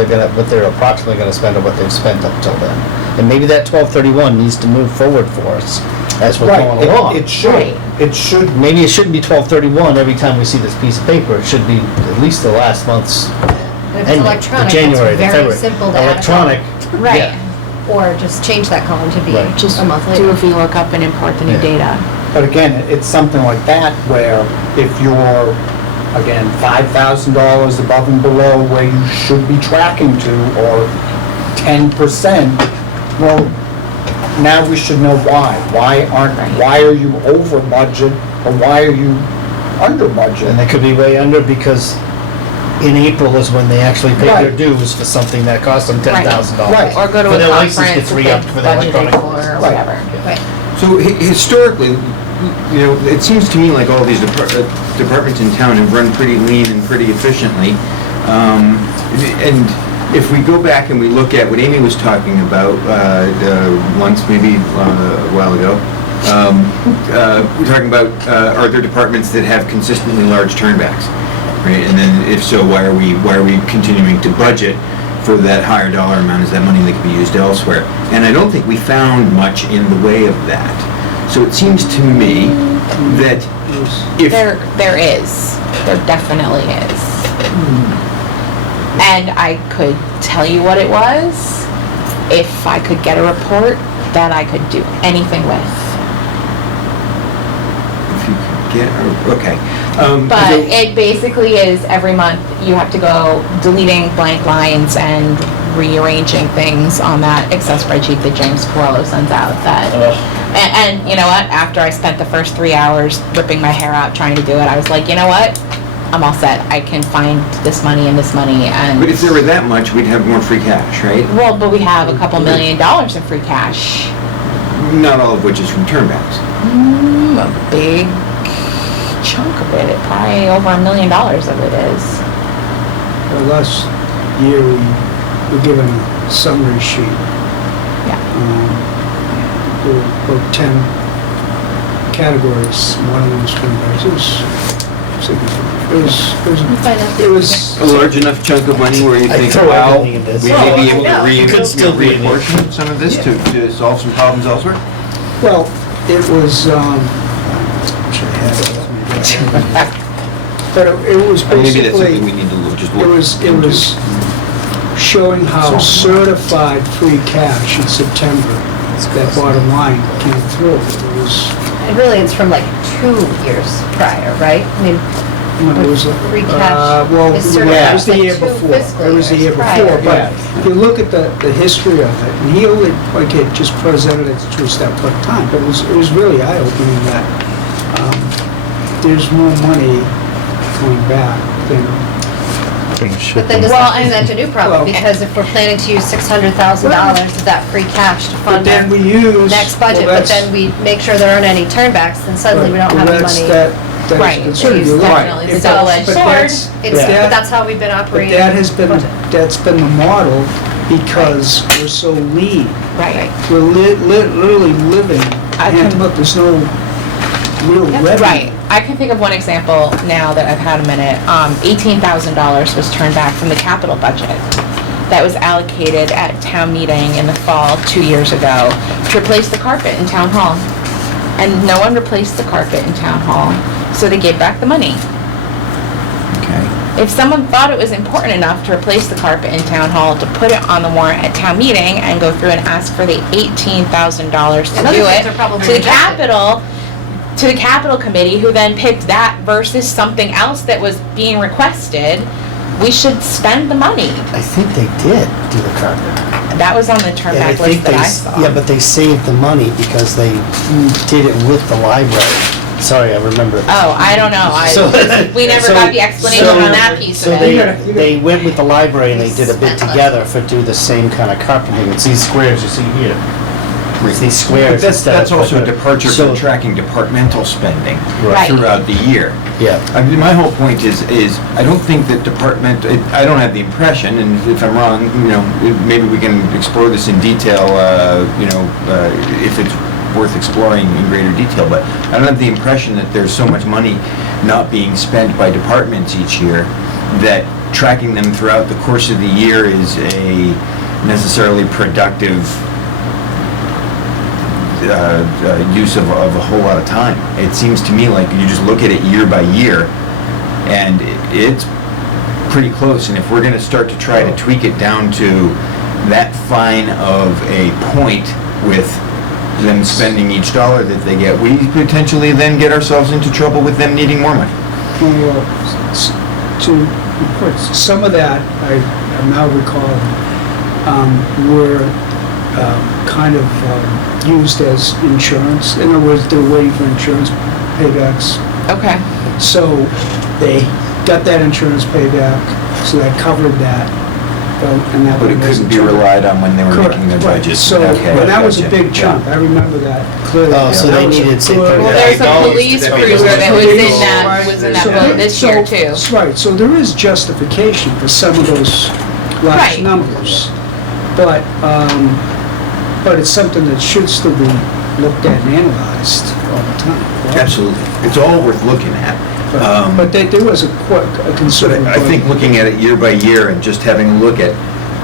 they're approximately gonna spend or what they've spent up till then. And maybe that 12/31 needs to move forward for us as we're going Right, along. it should. It should. Maybe it shouldn't be 12/31 every time we see this piece of paper. It should be at least the last month's If it's end, electronic, January, it's the very February. simple to add it Electronic, Right. yeah. Or just change that column to be Right. Just a month do later. a VLOOKUp and import the new Yeah. data. But again, it's something like that where if you're, again, $5,000 above and below where you should be tracking to, or 10%, well, now we should know why. Why are you over budget, or why are you under budget? And they could be way under because in April is when they actually pay their Right. dues for something that cost them $10,000. Right. Or go to For a their license conference gets that re-upped for they their budgeted electronic for course. or Right. whatever. Right. So historically, it seems to me like all these departments in town have run pretty lean and pretty efficiently. And if we go back and we look at what Amy was talking about once, maybe a while ago, we're talking about are there departments that have consistently large turnbacks, right? And then if so, why are we continuing to budget for that higher dollar amount? Is that money that can be used elsewhere? And I don't think we found much in the way of that. So it seems to me that if There is. There definitely is. And I could tell you what it was if I could get a report that I could do anything with. if you could get, okay. But it basically is every month you have to go deleting blank lines and rearranging things on that Excel spreadsheet that James Corallo sends out that, and you know what, after I spent the first 3 hours ripping my hair out trying to do it, I was like, you know what? I'm all set. I can find this money and this money and... But if there were that much, we'd have more free cash, right? Well, but we have a couple $1 million in free cash. Not all of which is from turnbacks. A big chunk of it, probably over $1 million of it is. Well, last year, we were given a summary sheet. Yeah. There were about 10 categories, one of them was turnbacks. It was significant. It was, A large enough chunk of money where you I think, throw wow, everything in this. we may be able I know. to It could still be in it. reapportion some of this to solve some problems elsewhere? well, it was, should have had it with me. But it was Or maybe that's something basically, we need to just it look was into. showing how certified free cash in September, that bottom line came through. It was And really, it's from like 2 years prior, right? I mean, When it was, free cash well, is sort of yeah, it was the like year 2 before. fiscal It was the year years prior. before, but if you look at the history of it, and he only, like, it just presented it to us that one time, but it was really eye-opening that, there's more money coming back than, But then does Well, that and- present a new problem? Well- Because if we're planning to use $600,000 of that free cash to but fund then our we use. next budget, well, but then we make sure there aren't any turnbacks, then suddenly we don't have any money. That's Right. a concern, It's you're right. definitely If a double-edged but sword. that's- It's, but but that- that's how we've been But operating. that has been, budget. that's been the model because we're so lean. Right. We're literally living, I hand to can- mouth. There's no real revenue. Right. I can think of one example now that I've had a minute. $18,000 was turned back from the capital budget that was allocated at town meeting in the fall 2 years ago to replace the carpet in town hall. And no one replaced the carpet in town hall, so they gave back the money. Okay. If someone thought it was important enough to replace the carpet in town hall, to put it on the warrant at town meeting and go through and ask for the $18,000 to And other do things it, are probably to the rejected. to the capital committee, who then picked that versus something else that was being requested, we should spend the money. I think they did do the carpet. That was on the And turnback think list that they I s- saw. Yeah, but they saved the money because they did it with the library. Sorry, I remember. Oh, I don't know. So- We never so- got the explanation so- on that piece So of they, it. they went with the library and they did a bid together for do the same kind of carpeting. It's these squares you see here. It's these But squares that's, instead that's of. also a departure So- from tracking departmental spending Right. throughout the year. Yeah. I mean, my whole point is I don't think that I don't have the impression, and if I'm wrong, maybe we can explore this in detail, if it's worth exploring in greater detail, but I don't have the impression that there's so much money not being spent by departments each year that tracking them throughout the course of the year is a necessarily productive use of a whole lot of time. It seems to me like you just look at it year by year, and it's pretty close. And if we're going to start to try to tweak it down to that fine of a point with them spending each dollar that they get, we potentially then get ourselves into trouble with them needing more money. Well, to put some of that, I now recall, were kind of used as insurance. In other words, they're waiting for insurance paybacks. Okay. So they got that insurance payback, so that covered that. And that But it couldn't be relied on when they were Correct, making their right. budget. So, Okay, and that was a gotcha. big chunk, I remember that clearly. Oh, so That they was a needed, say, good- Well, there's a police cruiser that was in that So boat this so- year too. Right, so there is justification for some of those large Right. numbers. But it's something that should still be looked at and analyzed all the time. Absolutely. It's all worth looking at. But there was a concern. But I think looking at it year by year and just having a look at,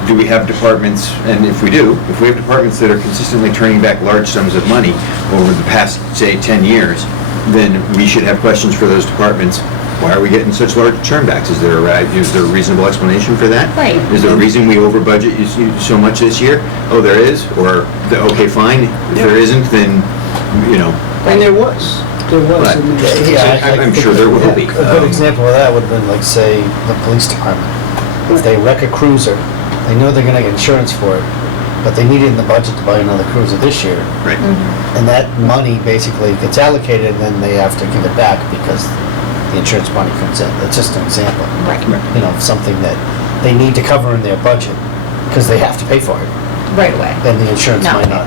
do we have departments, and if we do, if we have departments that are consistently turning back large sums of money over the past, say, 10 years, then we should have questions for those departments. Why are we getting such large turnbacks? Is there a reasonable explanation for that? Right. Is there a reason we over budget so much this year? Oh, there is? Or, okay, fine. If there isn't, then, And there was. Right. and there- Yeah, I'm sure there will be. A good example of that would have been like, say, the police department. If they wreck a cruiser, they know they're gonna get insurance for it, but they need it in the budget to buy another cruiser this year. Right. And that money basically gets allocated, and then they have to give it back because the insurance money comes in. That's just an example. Right. Of something that they need to cover in their budget, because they have to pay for it. Right away. Then the insurance No. might not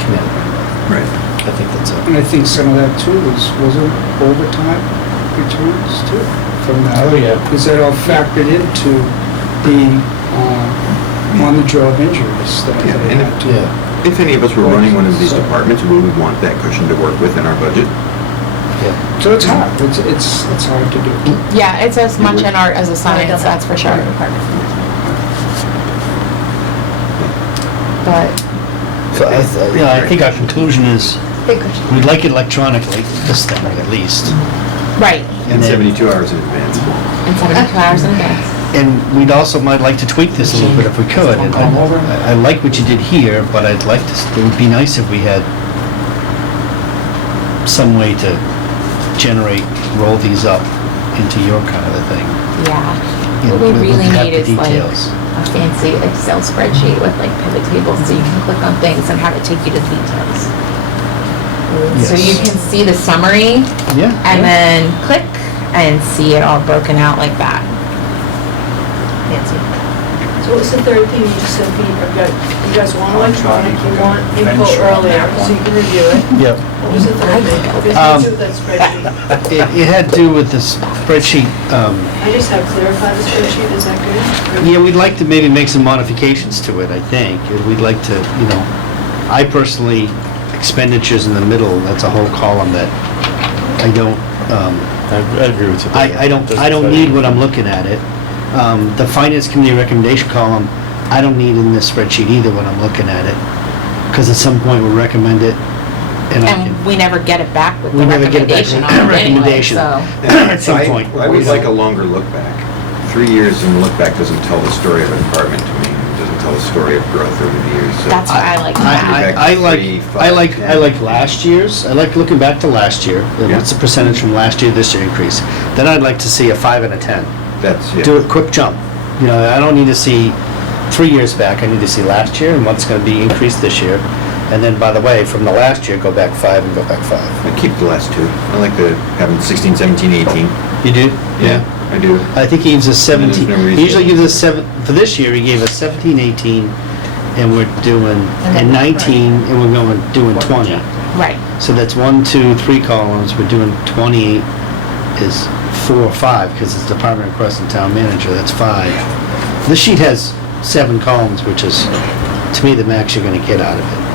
come in. Right. I think that's it. And I think some of that too was it overtime returns too from that? Oh, yeah. Is that all factored into the on-the-job injuries that Yeah, they and had to? Yeah, If any of us were running one of these departments, we would want that cushion to work with in our budget. yeah. So it's hard, it's hard to do. Yeah, it's as much an art as a science, that's for sure. But, So I think our conclusion is, Big question. we'd like it electronically, this thing at least. right, In And then- 72 hours in advance. in 72 hours in advance. And we'd also might like to tweak this a little bit if we could. And I like what you did here, but I'd like to, it would be nice if we had some way to roll these up into your kind of a thing. Yeah. You know, What we with really half need the is like details. a fancy Excel spreadsheet with like pivot tables so you can click on things and have it take you to details. So Yes. you can see the summary Yeah. and then click and see it all broken out like that. Nancy. So what was the third thing you just said, Pete? You guys want electronic, you want info earlier, so you can review it. Yep. What was the third thing? What does it do with that spreadsheet? It had to do with the spreadsheet, I just have clarify the spreadsheet, is that good? yeah, we'd like to maybe make some modifications to it, I think. We'd like to, you know, I personally, expenditures in the middle, that's a whole column that I don't, I agree with you. I don't need when I'm looking at it. The finance committee recommendation column, I don't need in this spreadsheet either when I'm looking at it. Because at some point we'll recommend it and I can, And we never get it back with We the never get it back recommendation with on it anyway, recommendation. so. at some point. I would like a longer look back. 3 years in look back doesn't tell the story of a department to me. It doesn't tell the story of growth over the years. So That's why I like that. I like, Three, I like, five, I like last year's, I like looking back to last year. Yeah. What's the percentage from last year, this year increase? Then I'd like to see a 5 and a 10. That's, yeah. Do a quick jump. You know, I don't need to see 3 years back, I need to see last year and what's gonna be increased this year. And then, by the way, from the last year, go back 5 and go back 5. I keep the last two. I like the having 16, 17, 18. You do? I do. I think he gives us 17, There's no reason. he usually gives us 7, for this year, he gave us 17, 18, and we're doing, and 19, and we're going, doing 20. Right. So that's 1, 2, 3 columns, we're doing 28 is 4 or 5, because it's department request and town manager, that's 5. This sheet has 7 columns, which is, to me, the max you're gonna get out of it.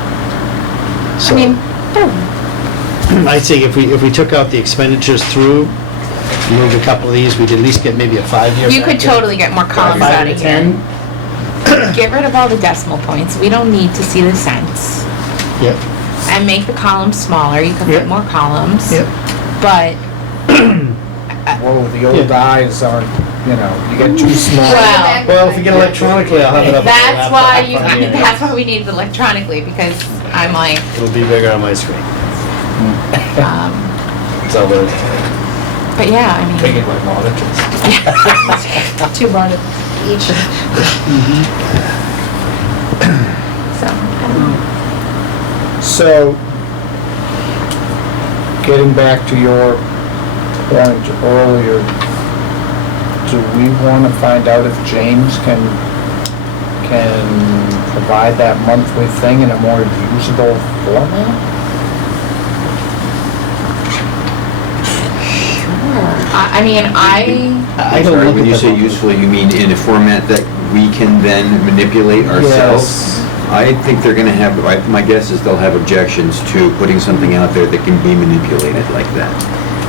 So, I mean, they're I'd say if we took out the expenditures through, moved a couple of these, we'd at least get maybe a 5-year. you could back in. totally get more columns 5 out and a of 10. here. Get rid of all the decimal points. We don't need to see the cents. Yep, And make the columns smaller. You can Yep. fit more columns. yep. But Well, the old eyes aren't, you know, you get too small. Well- Well, if we get electronically, I'll have it up. on the that's why laptop you. in front of me. That's why we need it electronically because I'm like, It'll be bigger on my screen. It's all good. but yeah, I mean, Take it like monitors. 2 monitors each. so I don't know. So, getting back to your point earlier, do we want to find out if James can provide that monthly thing in a more usable format? I mean, I I'm don't sorry, look when at you the say monthly. useful, you mean in a format that we can then manipulate ourselves? I think they're gonna have, my guess is they'll have objections to putting something out there that can be manipulated like that.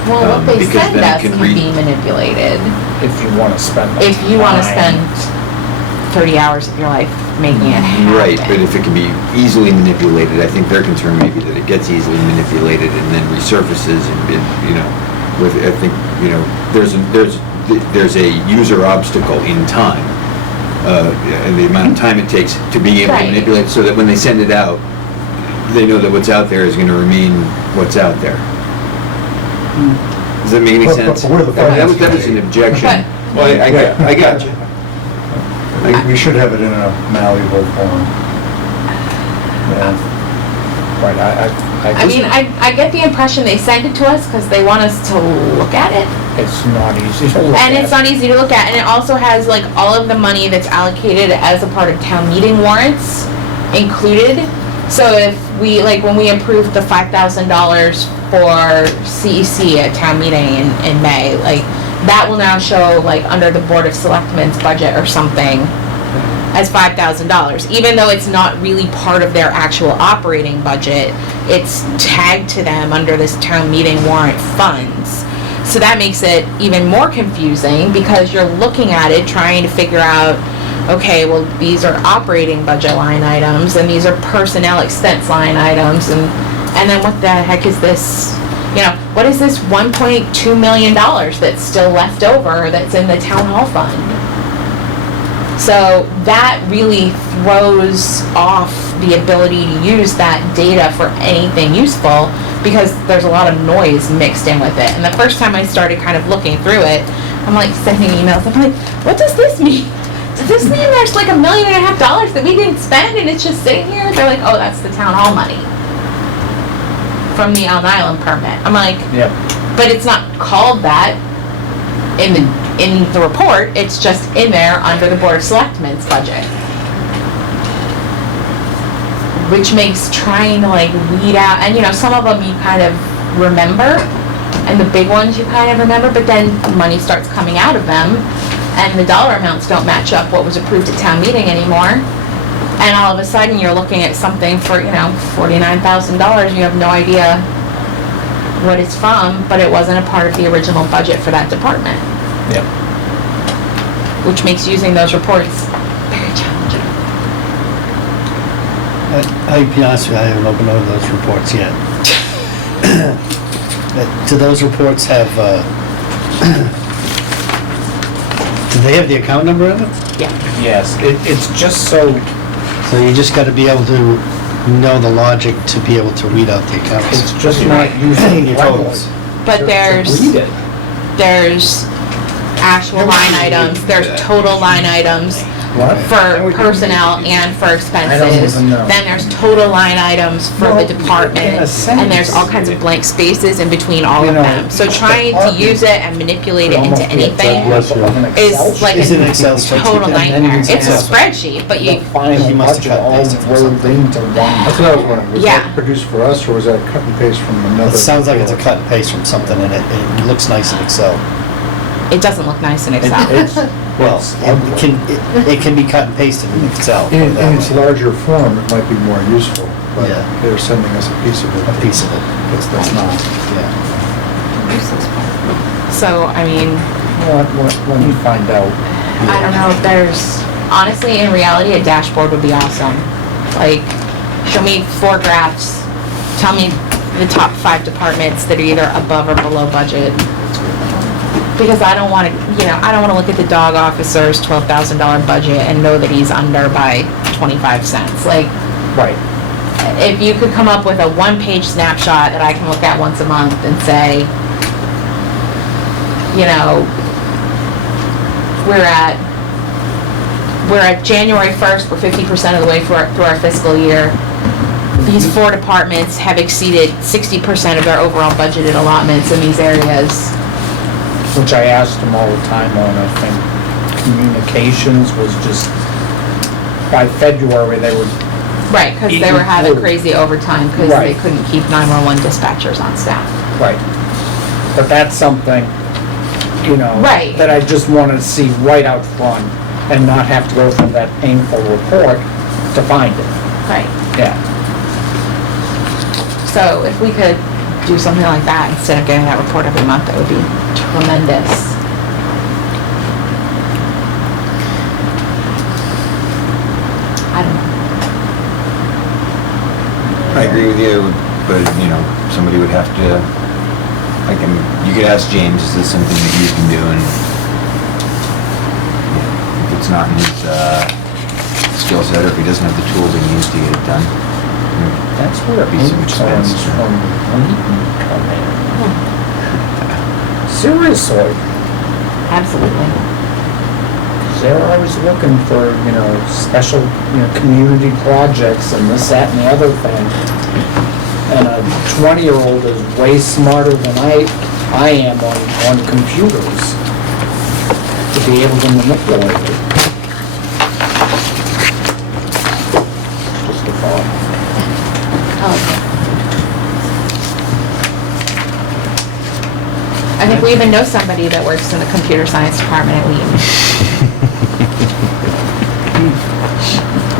well, what they because send then it us can can read- be manipulated. If you want to spend the If you want to time. spend 30 hours of your life making it happen. Right, but if it can be easily manipulated, I think their concern may be that it gets easily manipulated and then resurfaces and, you know, with, I think, you know, there's a user obstacle in time. And the amount of time it takes to be able to Right. manipulate, so that when they send it out, they know that what's out there is gonna remain what's out there. Does that make any But- sense? but we're the That was finance an objection. But- Well, I got you. We should have it in a malleable form. Yeah. Right, I mean, I get the impression they send it to us because they want us to look at it. It's not easy to look at. And it's not easy to look at, and it also has like all of the money that's allocated as a part of town meeting warrants included. So if we, like, when we approved the $5,000 for CEC at town meeting in May, like, that will now show, like, under the Board of Selectmen's budget or something as $5,000. Even though it's not really part of their actual operating budget, it's tagged to them under this town meeting warrant funds. So that makes it even more confusing because you're looking at it trying to figure out, okay, well, these are operating budget line items and these are personnel expense line items and then what the heck is this, you know, what is this $1.2 million that's still left over that's in the town hall fund? So that really throws off the ability to use that data for anything useful because there's a lot of noise mixed in with it. And the first time I started kind of looking through it, I'm like sending emails, I'm like, what does this mean? Does this mean there's like $1.5 million that we didn't spend and it's just sitting here? They're like, oh, that's the town hall money from the Elm Island permit. I'm like, Yep. but it's not called that in the report, it's just in there under the Board of Selectmen's budget. Which makes trying to like weed out, and some of them you kind of remember, and the big ones you kind of remember, but then money starts coming out of them, and the dollar amounts don't match up what was approved at town meeting anymore. And all of a sudden, you're looking at something for, $49,000, you have no idea what it's from, but it wasn't a part of the original budget for that department. Yep. Which makes using those reports very challenging. I'll be honest with you, I haven't opened over those reports yet. Do those reports have, do they have the account number in it? Yes, it's just so, So you just gotta be able to know the logic to be able to read out the accounts. it's just not using Your totals. totals. But there's actual line items, there's total line items What? for personnel and for I don't expenses. even know. Then there's total line items for Well, the in a department, sense, and there's all kinds of blank spaces in between all of them. So trying to use it and manipulate it into anything is like Is it an a Excel spreadsheet? total then? nightmare. It's It's a Excel. spreadsheet, but The you, final You must have budget cut and all pasted from rolled into one. That's what I was wondering, was Yeah. that produced for us, or was that cut and paste from another? It sounds like it's a cut and paste from something and it looks nice in Excel. it doesn't look nice in Excel. Well, it can be cut and pasted in Excel. put it In that its way. larger form, it might be more useful, but Yeah. they're sending us a piece of it. A piece of it, That's not. yeah. So, I mean, When you find out. I don't know if there's, honestly, in reality, a dashboard would be awesome. Like, show me 4 graphs, tell me the top 5 departments that are either above or below budget. Because I don't want to, I don't want to look at the dog officer's $12,000 budget and know that he's under by 25 cents. Like, Right. if you could come up with a 1-page snapshot that I can look at once a month and say, we're at January 1st, we're 50% of the way through our fiscal year. These 4 departments have exceeded 60% of their overall budgeted allotments in these areas. Which I asked them all the time on, I think communications was just, by February, they were, Right, because they were having crazy overtime because they Right. couldn't keep 911 dispatchers on staff. right. But that's something, Right. that I just wanted to see right out front and not have to go through that painful report to find it. Right. Yeah. So if we could do something like that instead of getting that report every month, that would be tremendous. I don't know. I agree with you, but, somebody would have to, you could ask James, is this something that you can do? And if it's not in his skill set, or if he doesn't have the tools he needs to get it done. That's where Be some interns expense. from Wheaton come in. Seriously. Absolutely. They're always looking for, special, community projects and this, that, and the other thing. And a 20-year-old is way smarter than I am on computers to be able to manipulate it. Just a thought. I think we even know somebody that works in the computer science department at Wheaton.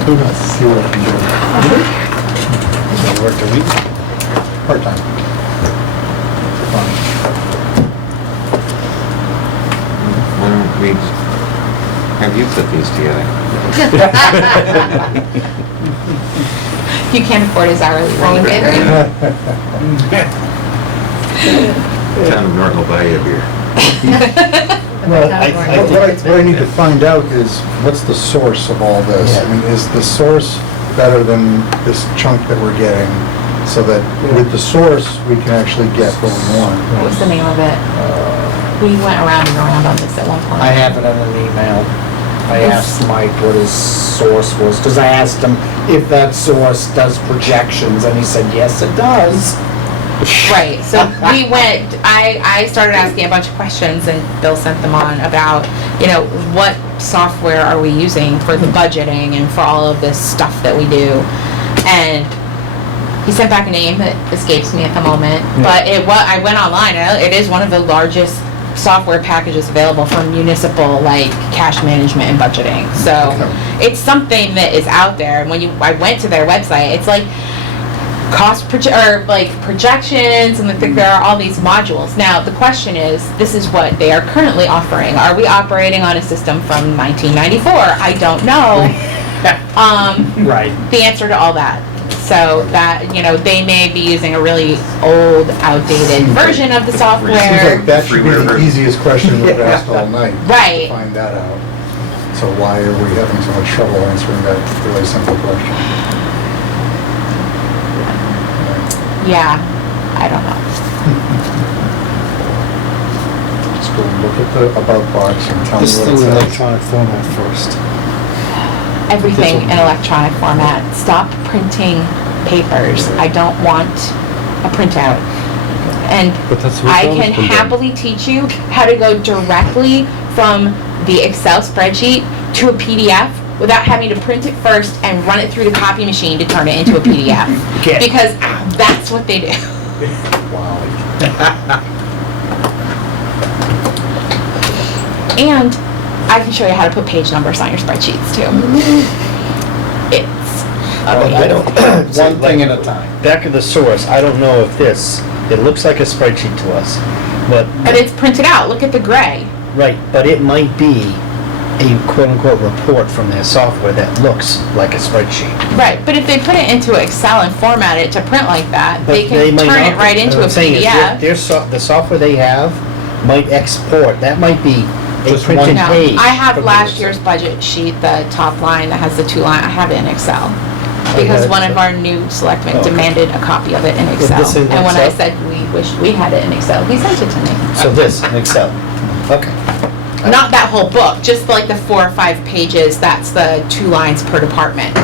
Who knows? See what I can do. They work a week. Part-time. Fun. Why don't we have you put these together? You can't afford his hourly rate. Town of Norton will buy you a beer. Well, I what I need to find out is, what's the source of all this? I mean, is the source better than this chunk that we're getting? so that with the source, we can actually get what we want. What was the name of it? We went around and around on this at one point. I have it in an email. I asked Mike what his source was, because I asked him if that source does projections, and he said, yes, it does. Right, so we went, I started asking a bunch of questions and Bill sent them on about, you know, what software are we using for the budgeting and for all of this stuff that we do. And he sent back a name that escapes me at the moment, but I went online, and it is one of the largest software packages available for municipal, like, cash management and budgeting. So it's something that is out there, and when I went to their website, it's like projections, and I think there are all these modules. Now, the question is, this is what they are currently offering. Are we operating on a system from 1994? I don't know. Right. The answer to all that. So that, you know, they may be using a really old, outdated version of the Seems software. like that should be the easiest question we've asked all night. Right. To find that out. So why are we having so much trouble answering that really simple question? Yeah, I don't know. Just go look at the about box and tell me This what thing it in says. electronic format first. Everything in electronic format. Stop printing papers. I don't want a printout. And But that's what's I always can been done. happily teach you how to go directly from the Excel spreadsheet to a PDF without having to print it first and run it through the copy machine to turn it into a PDF. Okay. Because that's what they do. Wow. And I can show you how to put page numbers on your spreadsheets too. It's I don't, One thing at a time. back of the source, I don't know if this, it looks like a spreadsheet to us, but, but it's printed out. Look at the gray. right, but it might be a quote-unquote report from their software that looks like a spreadsheet. Right, but if they put it into Excel and format it to print like that, But they can might turn not it right be. into What a I'm saying is PDF. the software they have might export, that might be a Just printed one No, page. I have from last the- year's budget sheet, the top line that has the 2 line, I have it in Excel. you Because have it one in of our new selectmen Oh, okay. demanded a copy of it in Excel. this in And when I Excel? said we wished we had it in Excel, he sent it to me. So this, in Excel, okay. Not that whole book, just like the 4 or 5 pages, that's the 2 lines per department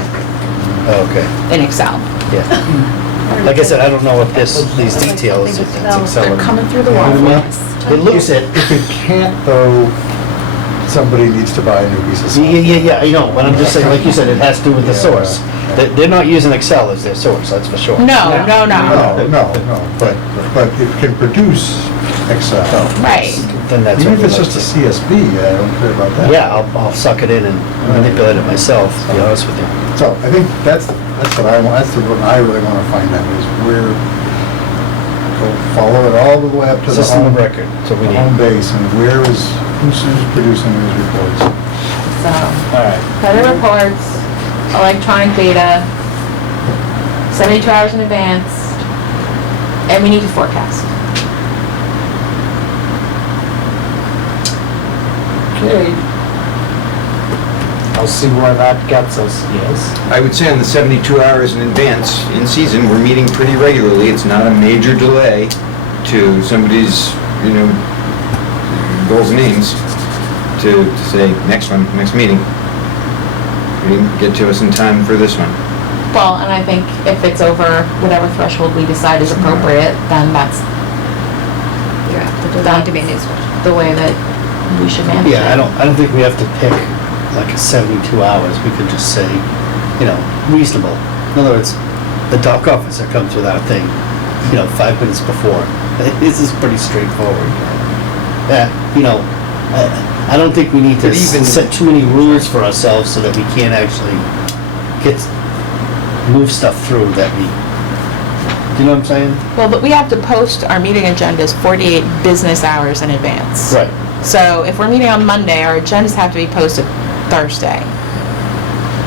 Okay, in Excel. yeah. Like I said, I don't know if these details, if it's Excel. They're or- coming through the You know wall. what I mean? It looks it. If it can't though, somebody needs to buy a new piece of software. Yeah, I know, but I'm just saying, like you said, it has to do with the source. They're not using Excel as their source, that's for sure. No, no. No, but it can produce Excel. Right. Then that's Even what if we it's like just to a CSV, I don't care about that. Yeah, I'll suck it in and manipulate it myself, to be honest with you. So I think that's what I want, that's the one I really want to find out is where, go follow it all the way up to the System home, of record, so we the need. home base, and who's producing these reports. So, Alright. credit reports, electronic data, 72 hours in advance, and we need to forecast. Okay. I'll see where that gets us, yes. I would say on the 72 hours in advance, in season, we're meeting pretty regularly. It's not a major delay to somebody's, goals and aims to say, next meeting. You didn't get to us in time for this one. Well, and I think if it's over whatever threshold we decide is appropriate, then that's Yeah, there doesn't need to be a news flash. the way that we should manage it. Yeah, I don't think we have to pick like a 72 hours, we could just say, reasonable. In other words, the dock officer comes with our thing, 5 minutes before. This is pretty straightforward. I don't think we need to But even- set too many rules for ourselves so that we can't actually move stuff through that we, do you know what I'm saying? Well, but we have to post our meeting agendas 48 business hours in advance. Right. So if we're meeting on Monday, our agendas have to be posted Thursday.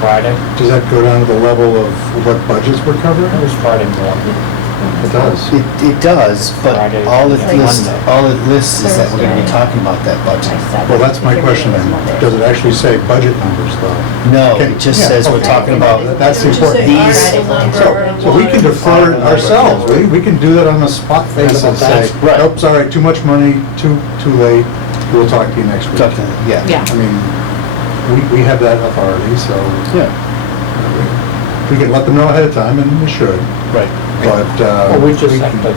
Friday. Does that go down to the level of what budgets we're covering? It was Friday morning. It does. It does, but Friday, all it yeah, lists, Monday. all it lists is that we're gonna be talking about that budget. Well, that's my question then. Does it actually say budget numbers though? No, Okay, it just yeah, says we're okay. talking about, That's the Don't just say important. article number, So we can defer it ourselves, we can do that on a spot basis, say, Right. nope, sorry, too much money, too late, we'll talk to you next week. talking, yeah. Yeah. I mean, we have that authority, so Yeah, we can let them know ahead of time, and we should, right. but, Well, we just can- have to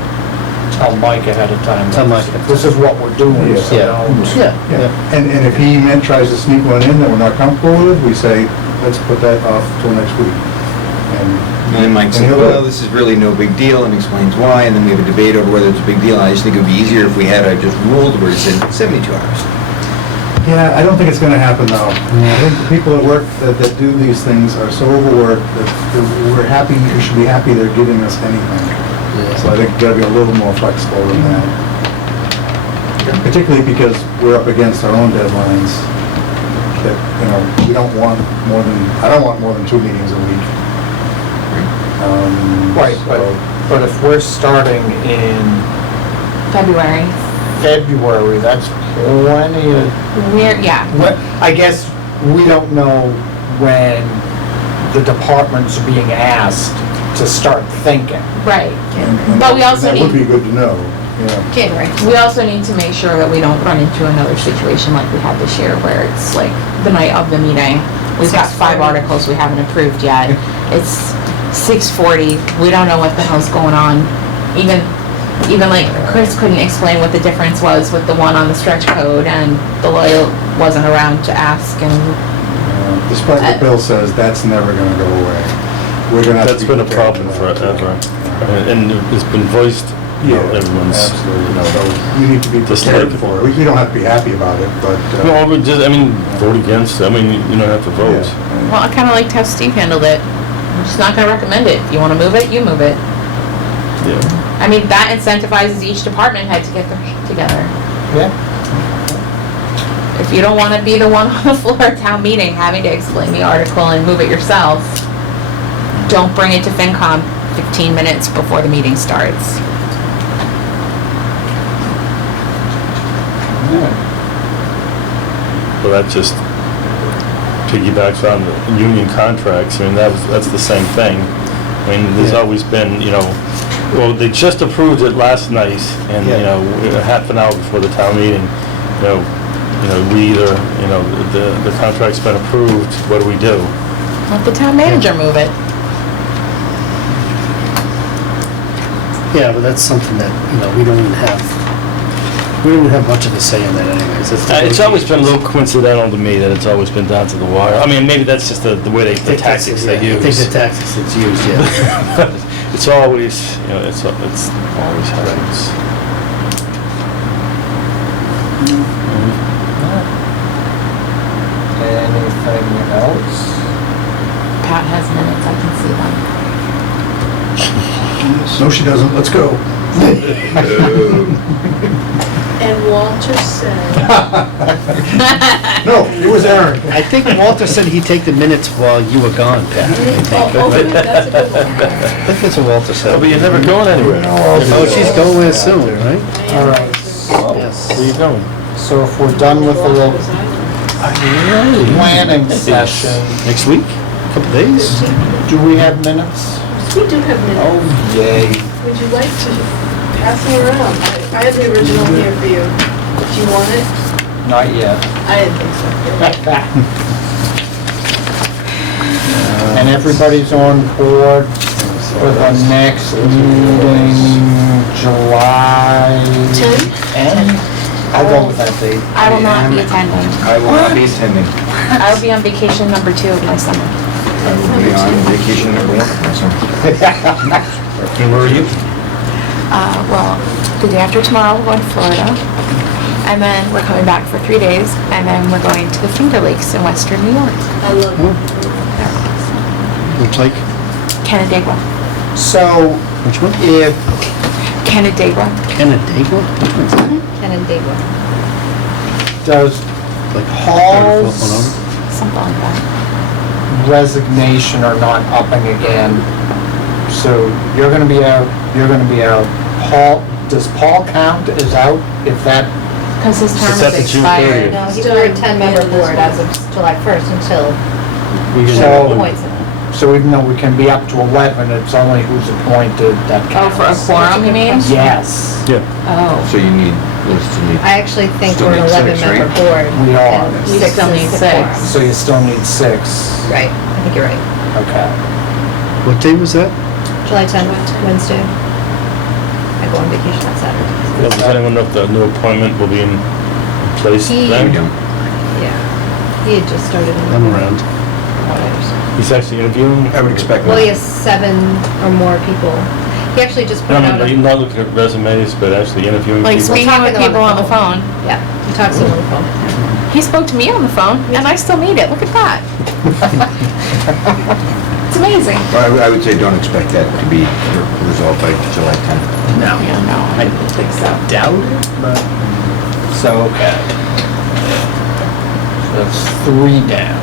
tell Mike ahead of time. Tell Mike. This is what we're doing, so. Yeah, yeah, Yeah, yeah. and if he tries to sneak one in that we're not comfortable with, we say, let's put that off till next week. And And then Mike said, And he'll do well, it. this is really no big deal, and explains why, and then we have a debate over whether it's a big deal. I just think it would be easier if we had a just ruled where it said 72 hours. Yeah, I don't think it's gonna happen though. I think the people at work that do these things are so overworked that we're happy, we should be happy they're giving us anything. So I think you gotta be a little more flexible than that. Particularly because we're up against our own deadlines. That, you know, we don't want more than, I don't want more than 2 meetings a week. Right, but if we're starting in February. February, that's plenty of, Yeah. I guess we don't know when the departments are being asked to start thinking. Right. And But we also That would be need, good to know, yeah. January. we also need to make sure that we don't run into another situation like we had this year where it's like the night of the meeting. We've got 5 articles we haven't approved yet. It's 6:40. We don't know what the hell's going on. Even like Chris couldn't explain what the difference was with the one on the stretch code, and the lawyer wasn't around to ask, and Despite what Bill says, that's never gonna go away. We're gonna have to That's be been a prepared problem for that. forever. And it's been voiced, you know, Yeah, everyone's, absolutely. you know, So you need to be Just prepared like- for it. You don't have to be happy about it, but, no, but just, I mean, vote against it. I mean, you don't have to vote. yeah. well, I kind of liked how Steve handled it. I'm just not gonna recommend it. If you wanna move it, you move it. Yeah. I mean, that incentivizes each department head to get their shit together. Yeah. If you don't wanna be the one on the floor at town meeting having to explain the article and move it yourself, don't bring it to FinCom 15 minutes before the meeting starts. Well, that just piggybacks on the union contracts. I mean, that's the same thing. I mean, there's always been, you know, well, they just approved it last night, and, you know, a half an hour before the town meeting, we either, the contract's been approved, what do we do? Let the town manager move it. Yeah, but that's something that, we don't even have much of a say in that anyways. It's always been a little coincidental to me that it's always been down to the wire. I mean, maybe that's just the way the tactics they use. I think the tactics that's used, yeah. It's always, it's always happens. Anything else? Pat has minutes, I can see them. No, she doesn't. Let's go. And Walter said, No, it was Aaron. I think Walter said he'd take the minutes while you were gone, Pat. oh, okay, that's a good one. I think that's what Walter Oh, said. but you're never going anywhere. Oh, she's going there soon, right? All right, Yes. Where you going? so if we're done with the little planning session, Next week? Couple days? do we have minutes? We do have minutes. Oh, yay. Would you like to pass them around? I have the original here for you. Do you want it? Not yet. I didn't think so. And everybody's on board for the next meeting, July 10th? I'll go with that date. I will not be attending. I will not be attending. I will be on vacation number 2 of my summer. I will be on vacation number 1. So, And where are you? Well, the day after tomorrow, we're going to Florida. And then we're coming back for 3 days, and then we're going to the Finger Lakes in western New York. I love it. Which lake? Canandaigua. So, Which one? if, Canandaigua. Canandaigua? Which one's that? Canandaigua. does Like Paul's 30 foot Something like that. resignation or not upping again So you're gonna be out, Paul, does Paul count as out if that, Because his term It's is after June expired. 30th. No, he's a 10-member board as of July 1st until We can- So- appoints him. so even though we can be up to 11, it's only who's appointed that Oh, for a counts? quorum, you mean? Yes, Yeah, Oh. So you need, you still need, I actually think Still we're an need six, 11-member right? board. We are. and You six still is need the six. quorum. so you still need 6, Right, I think you're right. okay. What day was that? July 10th, Wednesday. I go on vacation on Saturday. well, does anyone know if the new appointment will be in place He- we then? don't. Yeah. He had just started in. I'm around. He's actually interviewing? I would expect Well, he not. has 7 or more people. He actually just put No, it I out. mean, not looking at resumes, but actually interviewing Like people. speaking talking with to them people on the phone. Yeah, he talks to them on the phone. He spoke to me on the phone, and I still need it. Look at that. It's amazing. I would say don't expect that to be resolved by July 10th. No. Yeah, no, I don't think so. Doubt it, but, so, okay. So that's 3 down.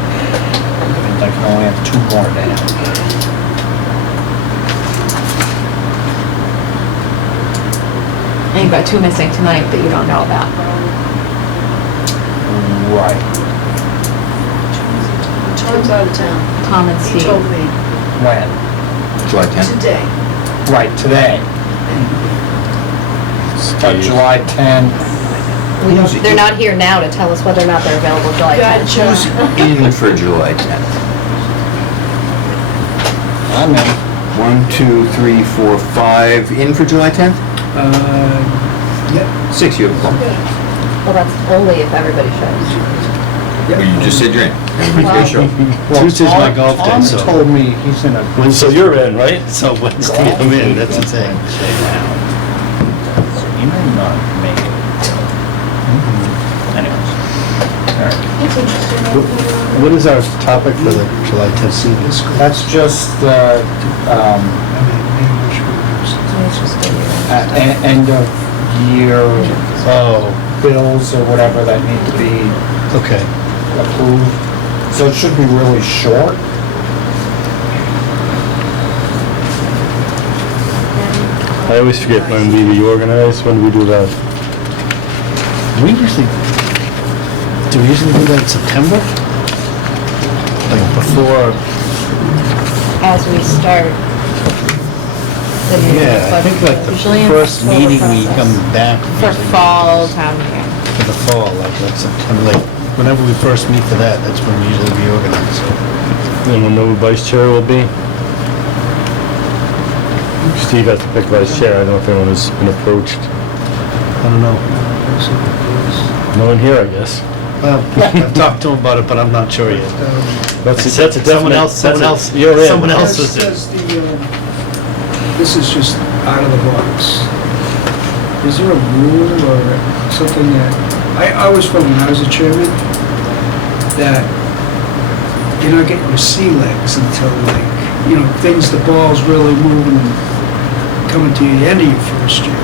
Means I can only have 2 more down. And you've got 2 missing tonight that you don't know about. Right. Tom's out of town. Tom and He Steve. told me When? July 10th? today. Right, today. But July 10th, We don't, they're not here now to tell us whether or not they're available July 10th. Gotcha. In for July 10th. I'm in. 1, 2, 3, 4, 5, in for July 10th? Yep, 6, you have a bump. Well, that's only if everybody shows. Well, you just said you're in. Everybody's gonna show. Well, Tuesday's my Tom- golf day, Tom so- told me he's in a So you're in, right? So Wednesday I'm in, that's the thing. So you may not make it. Anyways. All right. That's interesting. What is our topic for the July 10th meeting? That's just the, end of year Oh, bills or whatever that need to be okay. approved. So it should be really short. I always forget when we reorganize, when do we do that? Do we usually do that in September? Like before, As we start the new yeah, I think like the Usually in first October meeting we process. come back. For usually fall town meeting. For the fall, like September, like whenever we first meet for that, that's when we usually reorganize. And when the vice chair will be? Steve has to pick vice chair, I don't know if anyone has been approached. I don't know. No one here, I guess. Well, I've talked to him about it, but I'm not sure yet. That's a Someone definite, else, you're in. someone else Does is in. this is just out of the box. Is there a rule or something that, I always felt when I was a chairman, that you're not getting your sea legs until like, things, the ball's really moving and coming to the end of your first year.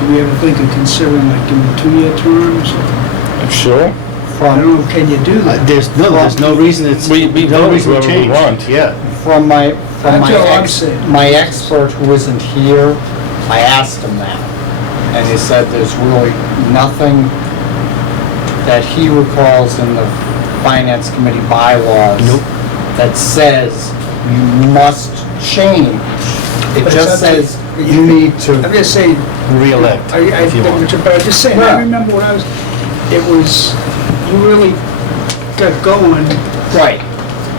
Do we ever think of considering like doing 2-year terms? Sure. I don't know, can you do that? There's no reason it's, We no vote reason to whoever we change. want. Yeah. From my That's all I'm saying. my expert who isn't here, I asked him that. And he said there's really nothing that he recalls in the finance committee bylaws Nope. that says you must change. It But it's just up to- says you need I'm to, just saying, Re-elect, if you want. but I'm just saying, Yeah. I remember when it was, you really got going right.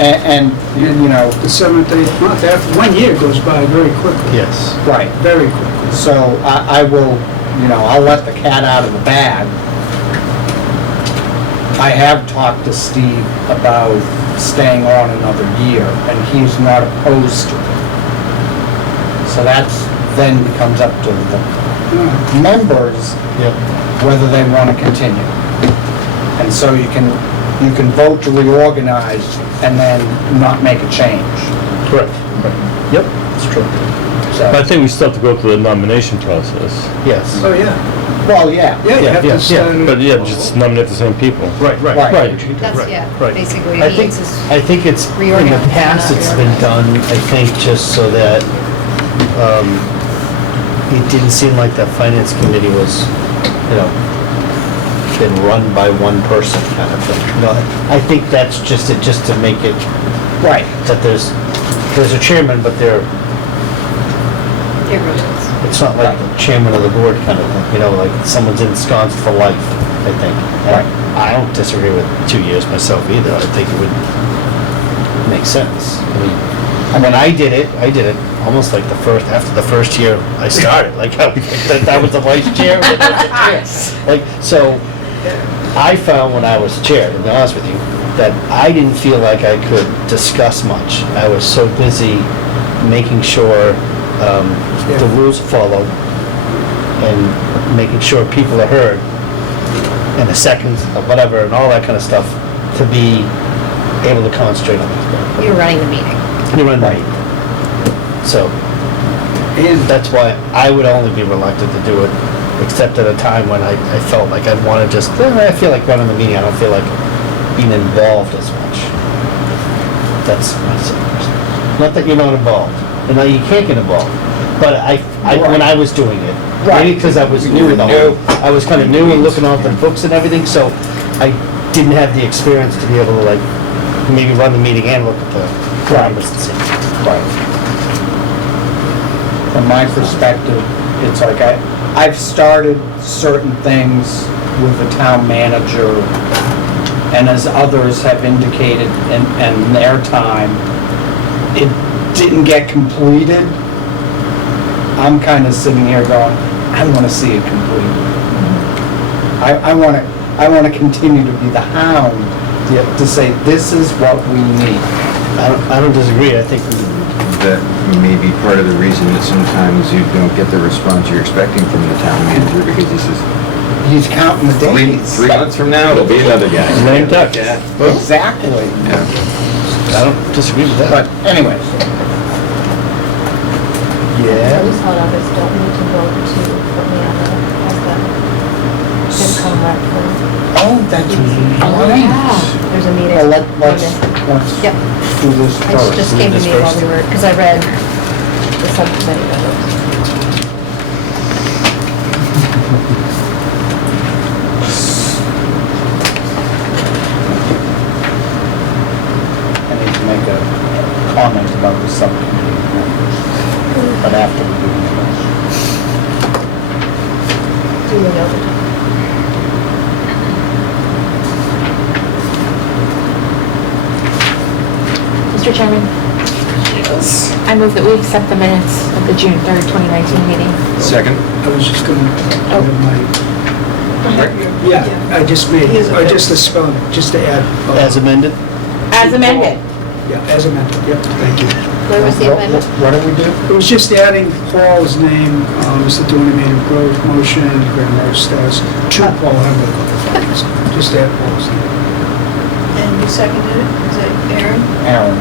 And, the 7th, 8th month, after 1 year goes by very quickly, Yes. right. very quickly. So I will, I'll let the cat out of the bag. I have talked to Steve about staying on another year, and he's not opposed to it. So that's then becomes up to the members Yep. whether they want to continue. And so you can vote to reorganize and then not make a change. Correct. Yep, it's true. But I So, think we still have to go through the nomination process. Yes. Oh, yeah. Well, yeah. Yeah, you have to start. But yeah, just nominate the same people. Right, Right. That's, yeah, Right. basically I it think, means is I think it's, in the reorganize, past, not it's been done, I think, just so that, it didn't seem like the finance committee was, you know, been run by one person kind of thing. No, I think that's just it, just to make it, Right. that there's a chairman, but it really is. it's not like the chairman of the board kind of thing, you know, like someone's ensconced for life, I think. Right. I don't disagree with 2 years myself either, I think it would make sense. I mean, when I did it almost like after the first year I started, like, that was the vice chair. Like, so, I found when I was chair, to be honest with you, that I didn't feel like I could discuss much. I was so busy making sure the rules are followed and making sure people are heard and the seconds of whatever and all that kind of stuff to be able to concentrate on it. You're running the meeting. You run right. So, and that's why I would only be reluctant to do it, except at a time when I felt like I'd want to just, I feel like running the meeting, I don't feel like being involved as much. That's my situation. Not that you're not involved, and now you can't get involved, but when I was doing it, maybe because I was new, I was kind of new and looking off the books and everything, so I didn't have the experience to be able to like, maybe run the meeting and look at the numbers and see. Right. From my perspective, it's like I've started certain things with the town manager, and as others have indicated in their time, it didn't get completed. I'm kind of sitting here going, I want to see it completed. I want to continue to be the hound to say, this is what we need. I don't disagree, I think That may be part of the reason that sometimes you don't get the response you're expecting from the town manager, because he says, He's counting the days. 3 months from now, there'll be another guy. Lame duck. Yeah. Exactly. Yeah. I don't disagrue with that. But anyways, Yeah. I just thought of this, don't need to vote to put me on as the FinCom rep for. oh, that's Yeah, right. there's a meeting. Well, let's Yep, do this it first. just came to me while we were, because I read the subcommittee members. I need to make a comment about the subcommittee members, but after we do the Duly noted. Mr. Chairman, I move that we accept the minutes of the June 3rd, 2019 meeting. Second? I was just gonna, I just made, or just the spelling, just to add. As amended? As amended. Yeah, as amended, yep, thank you. Where was the amendment? What do we do? It was just adding Paul's name, Mr. Dooney made a growth motion, Graham Morris does, to Paul Hamlet. Just add Paul's name. And you seconded it? Is that Aaron? Aaron.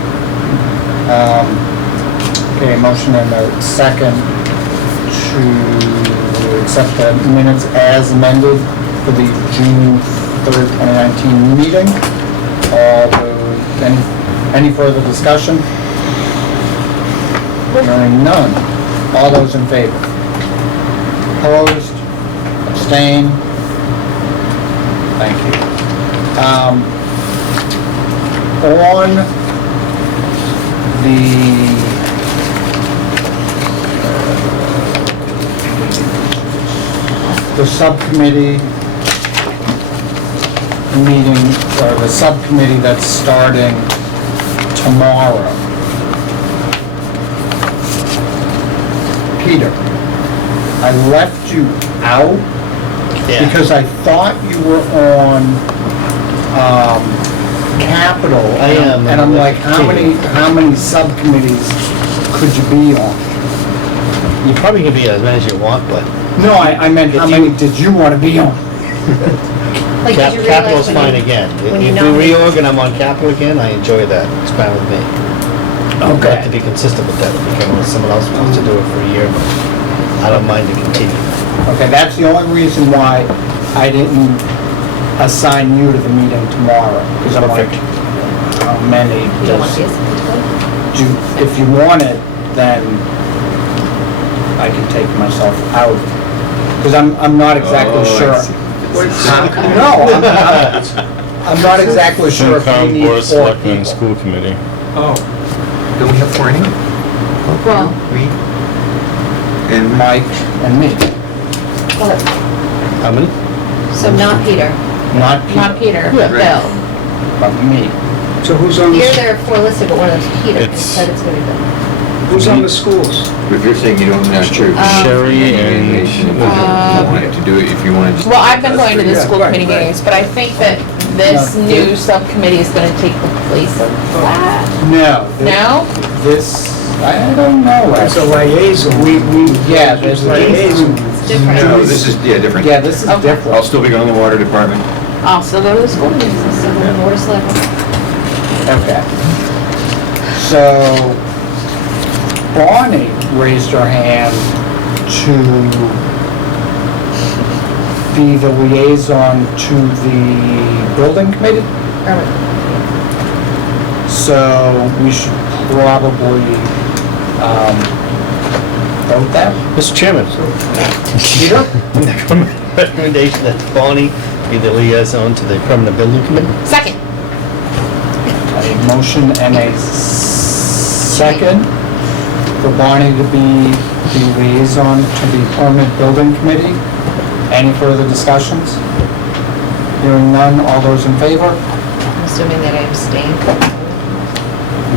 Okay, motion and a second to accept the minutes as amended for the June 3rd, 2019 meeting. Any further discussion? Hearing none. All those in favor? Opposed? Abstain? Thank you. On the subcommittee meeting, or the subcommittee that's starting tomorrow. Peter, I left you out because I thought you were on, capital. I am. And I'm like, how many subcommittees could you be on? You probably can be as many as you want, but No, I meant how many did you want to be on? Like, did you capital's realize fine again. when you If we nominate- reorg and I'm on capital again, I enjoy that. It's fine with me. I'd like to be consistent with that, because someone else wants to do it for a year, but I don't mind to continue. Okay, that's the only reason why I didn't assign you to the meeting tomorrow, because I'm like, how many You don't want does, these? if you want it, then I can take myself out. Because I'm not exactly Oh, I sure. see. No, I'm not exactly sure if we FinCom, need Board of 4 Selectmen, and people. School Committee. Oh, don't we have 4 anyway? Well, Me? And Mike and me, How many? so not Peter, not Not Peter, Peter, Yeah. Bill. but me. So who's on Here the, there are 4 listed, but one of them's Peter, It's- instead it's gonna be Bill. who's on the schools? if you're saying you don't, not sure. Sherry and- If you wanted to do it, if you wanted to. Well, I've been going to the Yeah, school right, committee right. meetings, but I think that this No, new subcommittee is gonna take the place of that. No. No? This, I don't know. It's a actually. liaison. Yeah, there's liaison. It's different. No, this is, yeah, different. Yeah, this is Okay. I'll different. still be going to the water department. I'll still go to the school meetings. So the Board of Selectmen. Okay. So Bonnie raised her hand to be the liaison to the building committee. Irwin. So we should probably vote that. Mr. Chairman, Peter? recommendation that Bonnie be the liaison to the permanent building committee? Second. A motion and a second for Bonnie to be the liaison to the permanent building committee. Any further discussions? Hearing none, all those in favor? I'm assuming that I abstain.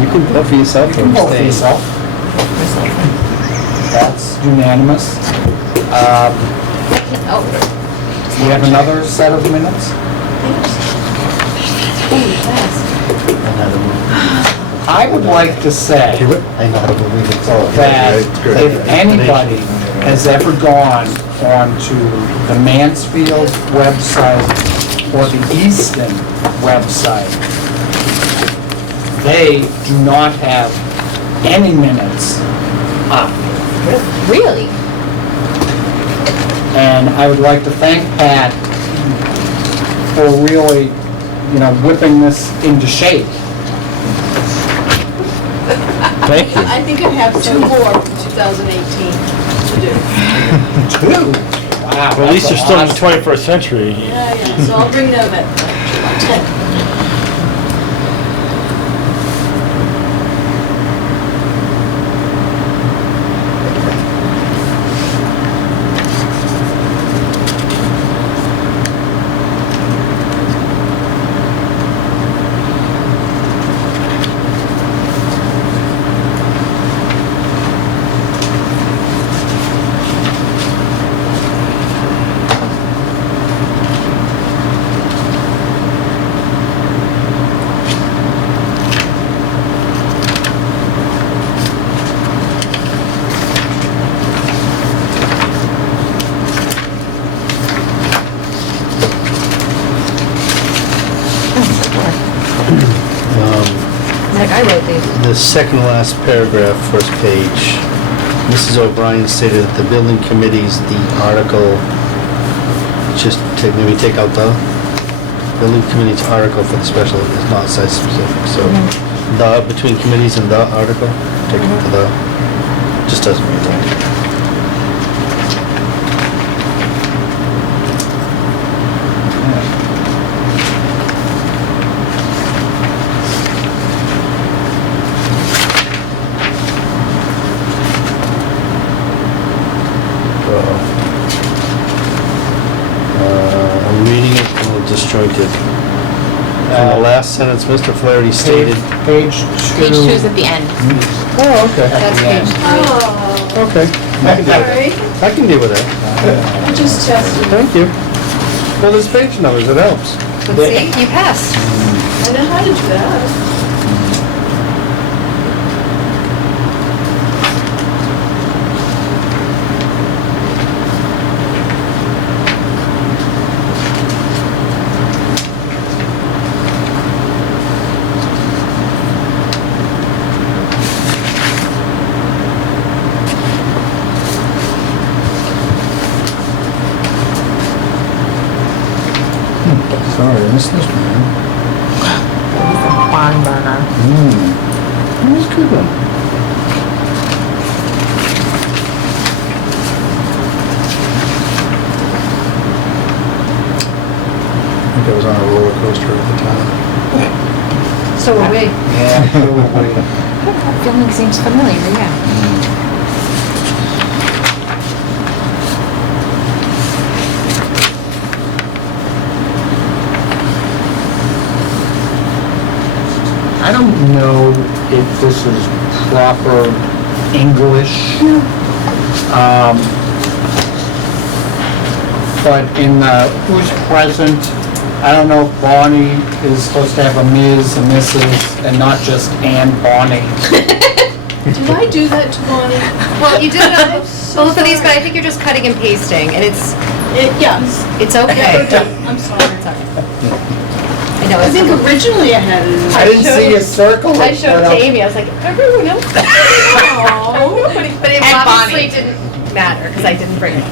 You can vote for yourself You or can vote for abstain. yourself. That's unanimous. Oh, We have another set of minutes. I would like to say I know how to believe it. that if anybody has ever gone onto the Mansfield website or the Easton website, they do not have any minutes up. really? And I would like to thank Pat for really, whipping this into shape. Thank you. I think I have 2 more from 2018 to do. 2? Wow. Well, at least that's you're still in the awesome. 21st century. Yeah, so I'll bring them at 10. Like, I wrote these. The second to last paragraph, first page, Mrs. O'Brien stated that the building committee's the article, maybe take out the, building committee's article for the special is not site specific, so the, between committees and the article, take it to the, just doesn't read right. I'm reading it a little disjointed. In the last sentence, Mr. Flaherty stated, Page Page 2 is 2. at the end. oh, okay, That's the page end. 3. okay, I can deal with Sorry, that. I can deal with that. I just tested. Thank you. Well, there's page numbers, it helps. But see, you passed. I know how to do that. What's this, man? He's a barn burner. That's a good one. I think I was on a roller coaster at the time. So are we. Yeah, probably. That feeling seems familiar, yeah. I don't know if this is proper English. But in the who's present, I don't know if Bonnie is supposed to have a Ms., a Mrs., and not just Ann Bonnie. Did I do that to Bonnie? Well, you did it on I'm so both of these, but I sorry. think you're just cutting and pasting, and it's Yes. okay. I'm sorry. It's okay. I know, I think it's, originally I had it in. I didn't see a circle. I showed it to Amy, I was like, everyone else. Oh, But it And obviously Bonnie. didn't matter, because I didn't bring it.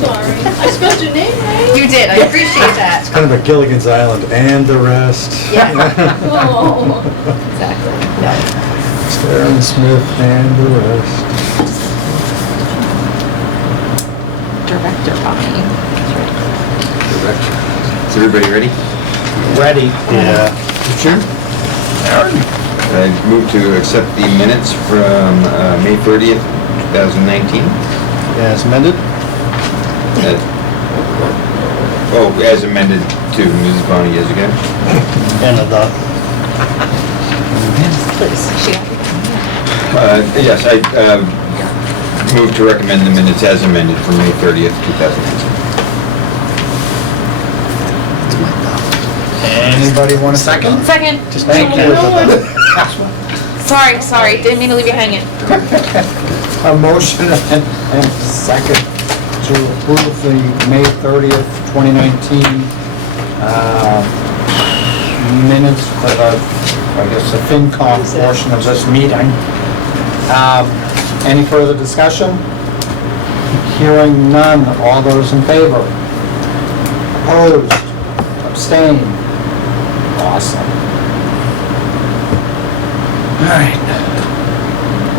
sorry. I spelled your name right. You did, I appreciate that. Kind of a Gilligan's Island and the rest. Yeah, Oh. exactly. No. Aaron Smith and the rest. Director Bonnie. Is everybody ready? Ready. Yeah. Sure. I move to accept the minutes from May 30th, 2019. As amended? As amended to Mrs. Bonnie as again. And the, Please, she. Yes, I move to recommend the minutes as amended from May 30th, 2019. Anybody want a second? Second. Thank you. Sorry, didn't mean to leave you hanging. A motion and second to approve the May 30th, 2019 minutes for the, I guess, the FinCom portion of this meeting. Any further discussion? Hearing none. All those in favor? Opposed? Abstained? Awesome. All right.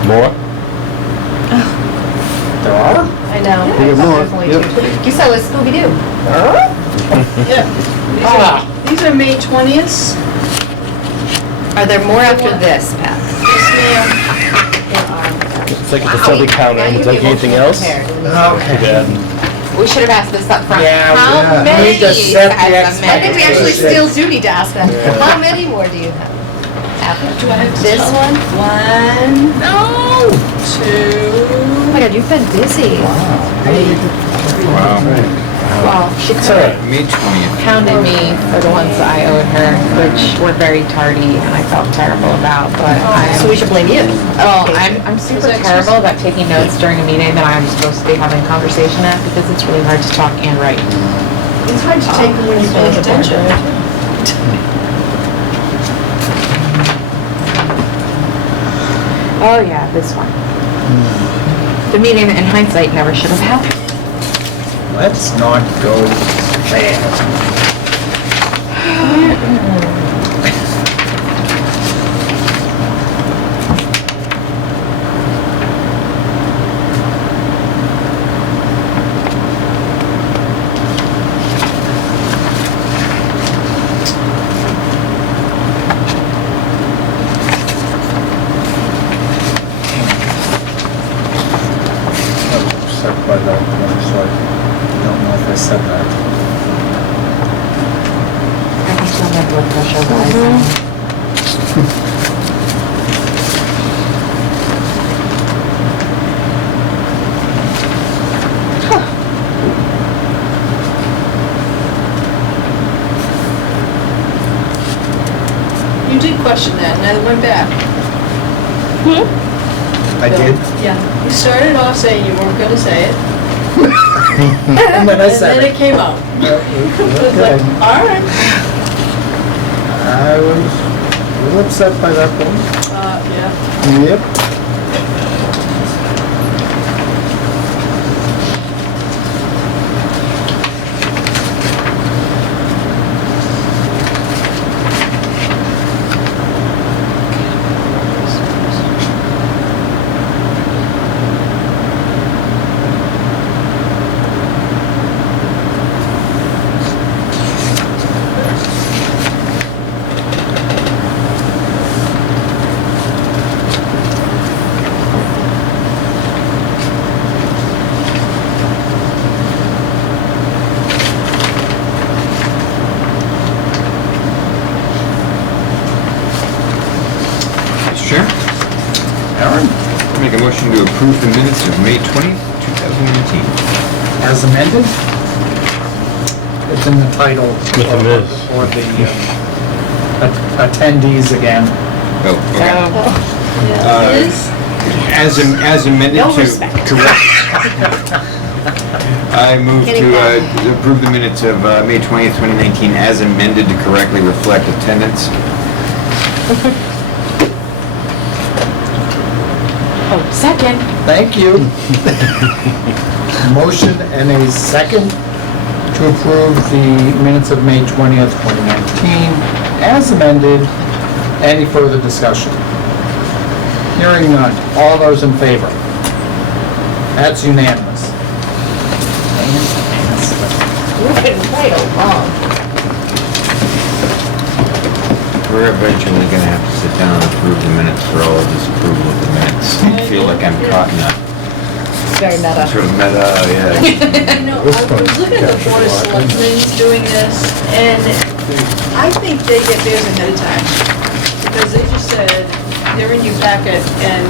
More? There are? I know. We have more, Definitely yep. too. You saw it was Scooby-Doo. Yeah. These are May 20th. Are there more after this, Pat? It's like it's a counter, it's like anything else? Okay. Yeah. We should have asked this up front. Yeah, How yeah. many We just set the has a I think we actually expectations. still do need to ask that. How many more do you have? Do I have to This tell? one? 1, No! 2. Oh my God, you've been busy. Wow. Well, she May 20th. pounded me for the ones that I owed her, which were very tardy and I felt terrible about, but So we should blame you. I'm super terrible about taking notes during a meeting that I'm supposed to be having a conversation at because it's really hard to talk and write. It's hard to take them when you're paying attention. Oh yeah, this one. The meeting in hindsight never should have happened. Let's not go there. Set by that one, so I don't know if I said that. I can still have blood pressure, guys. You did question that, and I went back. I did? Yeah. You started off saying you weren't gonna say it, And then I and said then it. it came out. Okay. All right. I was a little upset by that one. Yeah. Yep. make a motion to approve the minutes of May 20th, 2019. As amended? It's in the title. With the minutes. Or the attendees again. Oh, okay. Is, As amended no to respect. correct. I move to approve the minutes of May 20th, 2019 as amended to correctly reflect attendance. Oh, second. Thank you. Motion and a second to approve the minutes of May 20th, 2019 as amended. Any further discussion? Hearing none. All those in favor? That's unanimous. Moving right along. We're eventually gonna have to sit down and approve the minutes for all of this approval of the minutes. I feel like I'm caught in a Very meta. sort of meta, yeah. you know, I was looking at the Board of Selectmen doing this, and I think they get theirs ahead of time. Because they just said, they're in your packet, and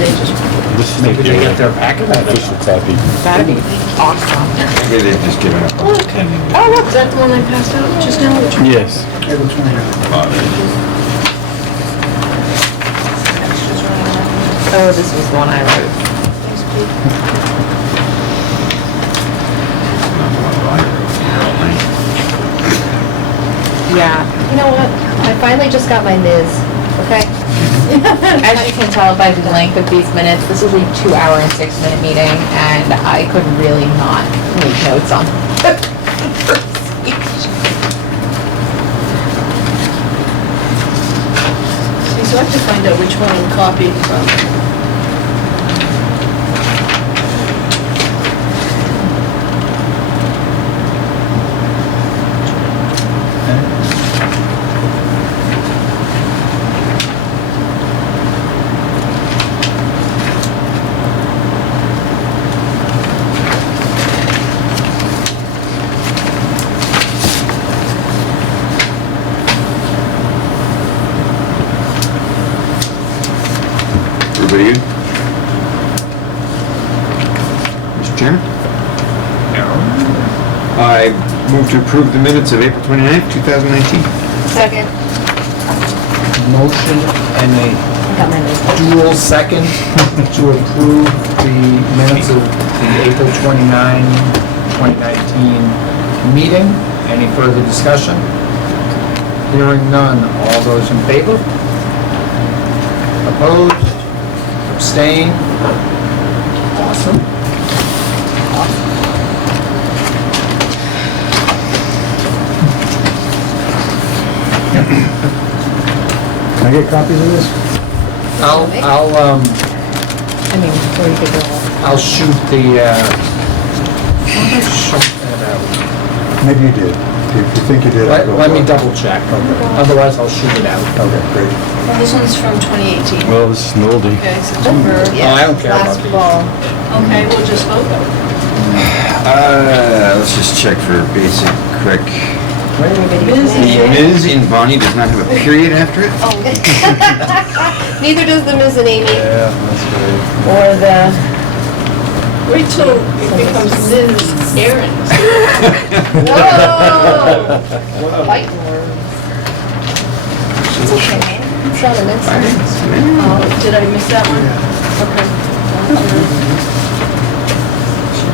they just, This is Maybe they get their packet out of official copy. That'd be awesome. Maybe they've just given up on attending. oh, look, is that the one I passed out just now? Yes. April 29th. Oh, this was the one I wrote. Thanks, Pete. Yeah. You know what? I finally just got my Ms., okay? As you can tell by the length of these minutes, this is a 2-hour and 6-minute meeting, and I could really not make notes on See, so I have to find out which one I'm copied from. Everybody good? Mr. Chairman? I move to approve the minutes of April 29th, 2019. Second. motion and a Got my Ms. dual second to approve the minutes of the April 29, 2019 meeting. Any further discussion? Hearing none. All those in favor? Opposed? Abstain? Awesome. Can I get copies of this? I'll I mean, before you could go. I'll shoot the, shoot that out. Maybe you did. If you think you did, I'll go. Let me for it. double check. Otherwise, I'll shoot it out. Okay, great. This one's from 2018. Well, this is an oldie. Okay, September. Oh, I don't care about Last these. fall. Okay, we'll just vote. Let's just check for basic, quick. Ms. The Ms. in Bonnie does not have a period after it? Oh. Neither does the Ms. and Amy, Yeah, that's great. or the, Wait till it becomes Ms. Aaron. whoa! Fighting words. It's okay, man. It's not an insult. Oh, did I miss that one? Okay.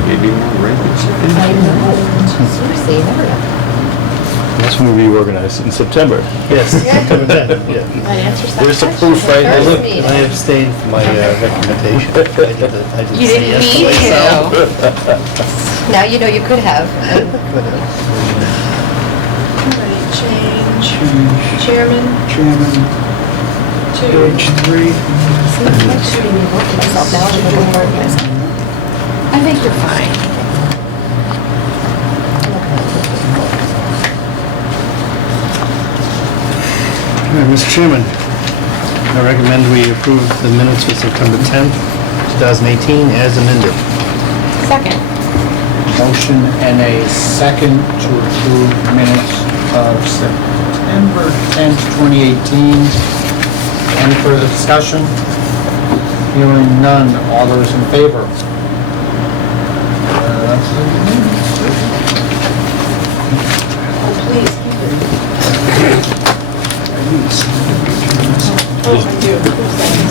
Maybe more regular. I know. Seriously, you never know. That's when we reorganize in September. Yes, September 10th, yeah. That answers that There's a question. proof right The there. first Look, meeting. I abstained from my recommendation. I did You say didn't yes need myself. to. Now you know you could have. Alright, change. Chairman Chairman, to. page 3. Myself now, I'm gonna work myself. I think you're fine. All right, Mr. Chairman, I recommend we approve the minutes for September 10th, 2018 as amended. Second. Motion and a second to approve minutes of September 10th, 2018. Any further discussion? Hearing none, all those in favor? Oh, please, keep it. Oh, I do.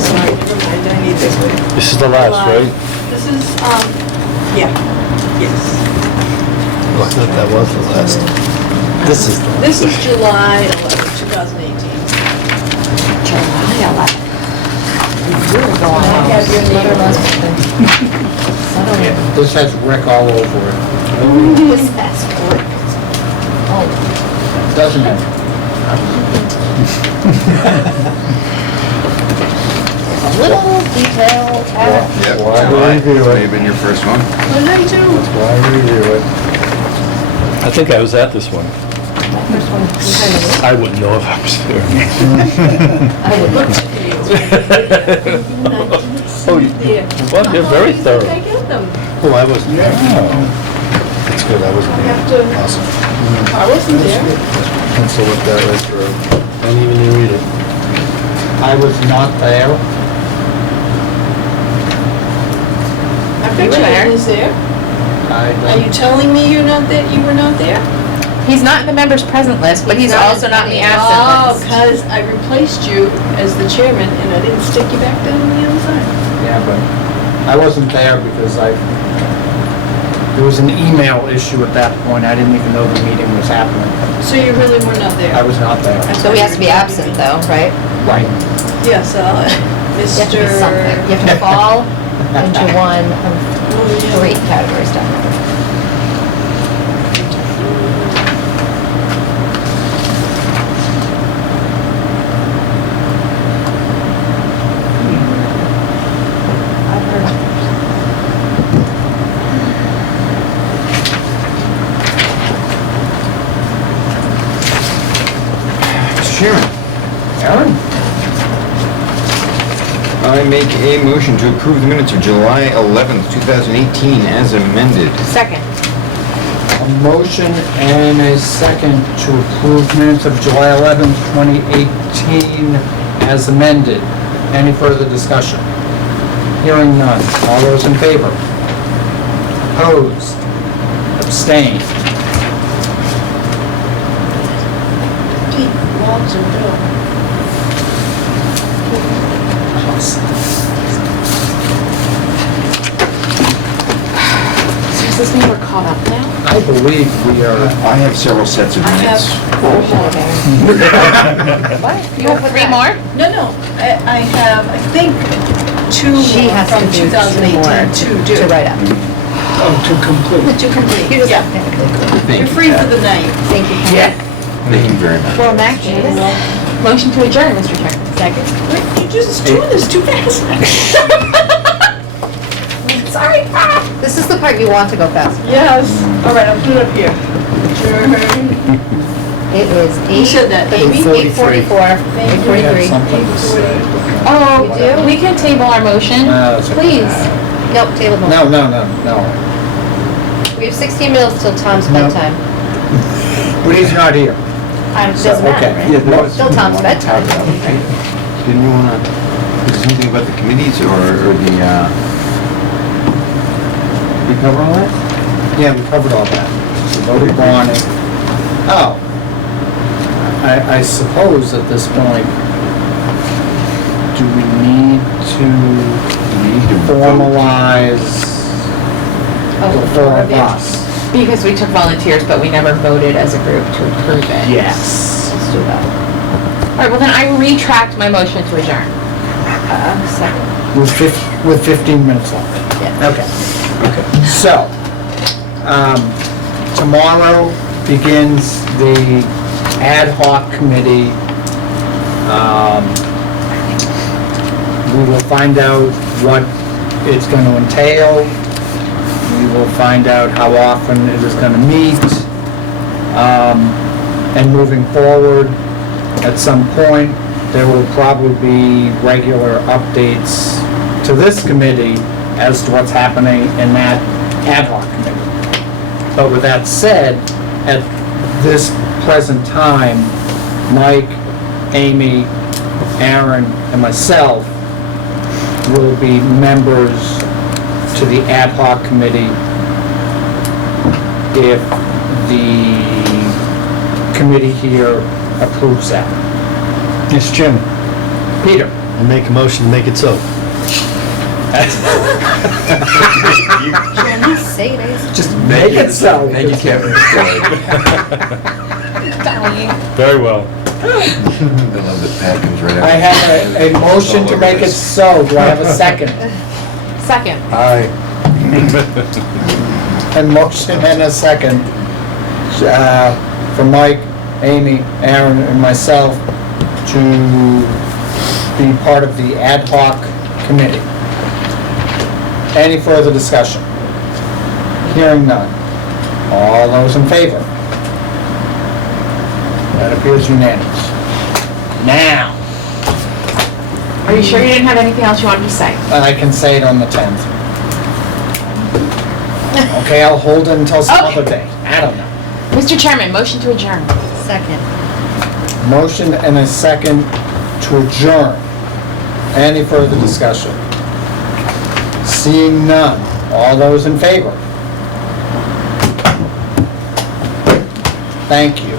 Sorry, never mind, I need this one. This is the last, right? This is, yeah, yes. I thought that was the last. This is the last. This is July 11th, 2018. July 11th. I have your name. This has Rick all over it, This has worked. Oh, doesn't it? a little detail, Yep. Why do we review it? May have been your first one. What did I do? Why review it? I think I was at this one. my first one, you kind of, I wouldn't know if I was there. I would look. Oh, you, well, you're very I thorough. get them. Oh, I wasn't there. That's good, I wasn't I there. have to, Awesome. I wasn't there. Pencil with that right through. Don't even read it. I was not there. I bet were you there. I was there. I Are you telling me you're not there, you were not there? He's not in the members present list, but he's He's not also in not in the any- absent Oh, list. because I replaced you as the chairman and I didn't stick you back down on the other side. Yeah, but I wasn't there because there was an email issue at that point. I didn't even know the meeting was happening. So you really were not there? I was not there. So he has to be absent though, right? Right. Yes, You have to be something. Mr. You have to fall into one of Oh, yeah. three categories down there. I've heard. Mr. Chairman, Aaron? I make a motion to approve the minutes of July 11th, 2018 as amended. Second. A motion and a second to approve minutes of July 11th, 2018 as amended. Any further discussion? Hearing none. All those in favor? Opposed? Abstained? Pete, Walter, Bill. So does this mean we're caught up now? I believe we are, I have several sets of I have minutes. four more. What? You have three more? No, I have, I think, two She more has from to do 2018 to do. To write up. Oh, to complete. To complete, You just yeah. have to. Thank You're you, free for Pat. the night. Thank you. Thank you very much. Well, actually, Motion to adjourn, Mr. Chairman. second. Wait, you're just doing this too fast. Sorry. This is the part you want to go fast. Yes, all right, I'll put it up here. Adjourn. It is Who said that, Amy? 8:44. Thank you. we had 8:43. something to say. Oh, You do? we can table our motion. That's okay. Please. Nope, table motion. No. We have 16 minutes till Tom's No. bedtime. But he's not here. It doesn't matter, okay. right? Yeah, there was Still Tom's something you wanted to bedtime. talk about, right? Didn't you wanna, was there something about the committees or the, we cover all that? Yeah, we covered all that. We voted on it. Oh. I suppose at this point, do we need to We need to vote. formalize Oh, the four of you. us? Because we took volunteers, but we never voted as a group to approve it. Yes. Let's do that. All right, well then I retract my motion to adjourn. Second. With 15 minutes left. Yeah. Okay. So, tomorrow begins the ad hoc committee. We will find out what it's going to entail. We will find out how often it is going to meet. And moving forward, at some point, there will probably be regular updates to this committee as to what's happening in that ad hoc committee. But with that said, at this present time, Mike, Amy, Aaron, and myself will be members to the ad hoc committee if the committee here approves that. Mr. Chairman, Peter? I make a motion to make it so. Jenny, say it is. Just make it so. Thank you, Kevin. Very well. I love the package right I out. have a motion to make it so. Do I have a second? Second. Aye. A motion and a second for Mike, Amy, Aaron, and myself to be part of the ad hoc committee. Any further discussion? Hearing none. All those in favor? That appears unanimous. Now, Are you sure you didn't have anything else you wanted to say? I can say it on the 10th. Okay, I'll hold it until some Okay. other day. I don't know. Mr. Chairman, motion to adjourn. Second. Motion and a second to adjourn. Any further discussion? Seeing none. All those in favor? Thank you.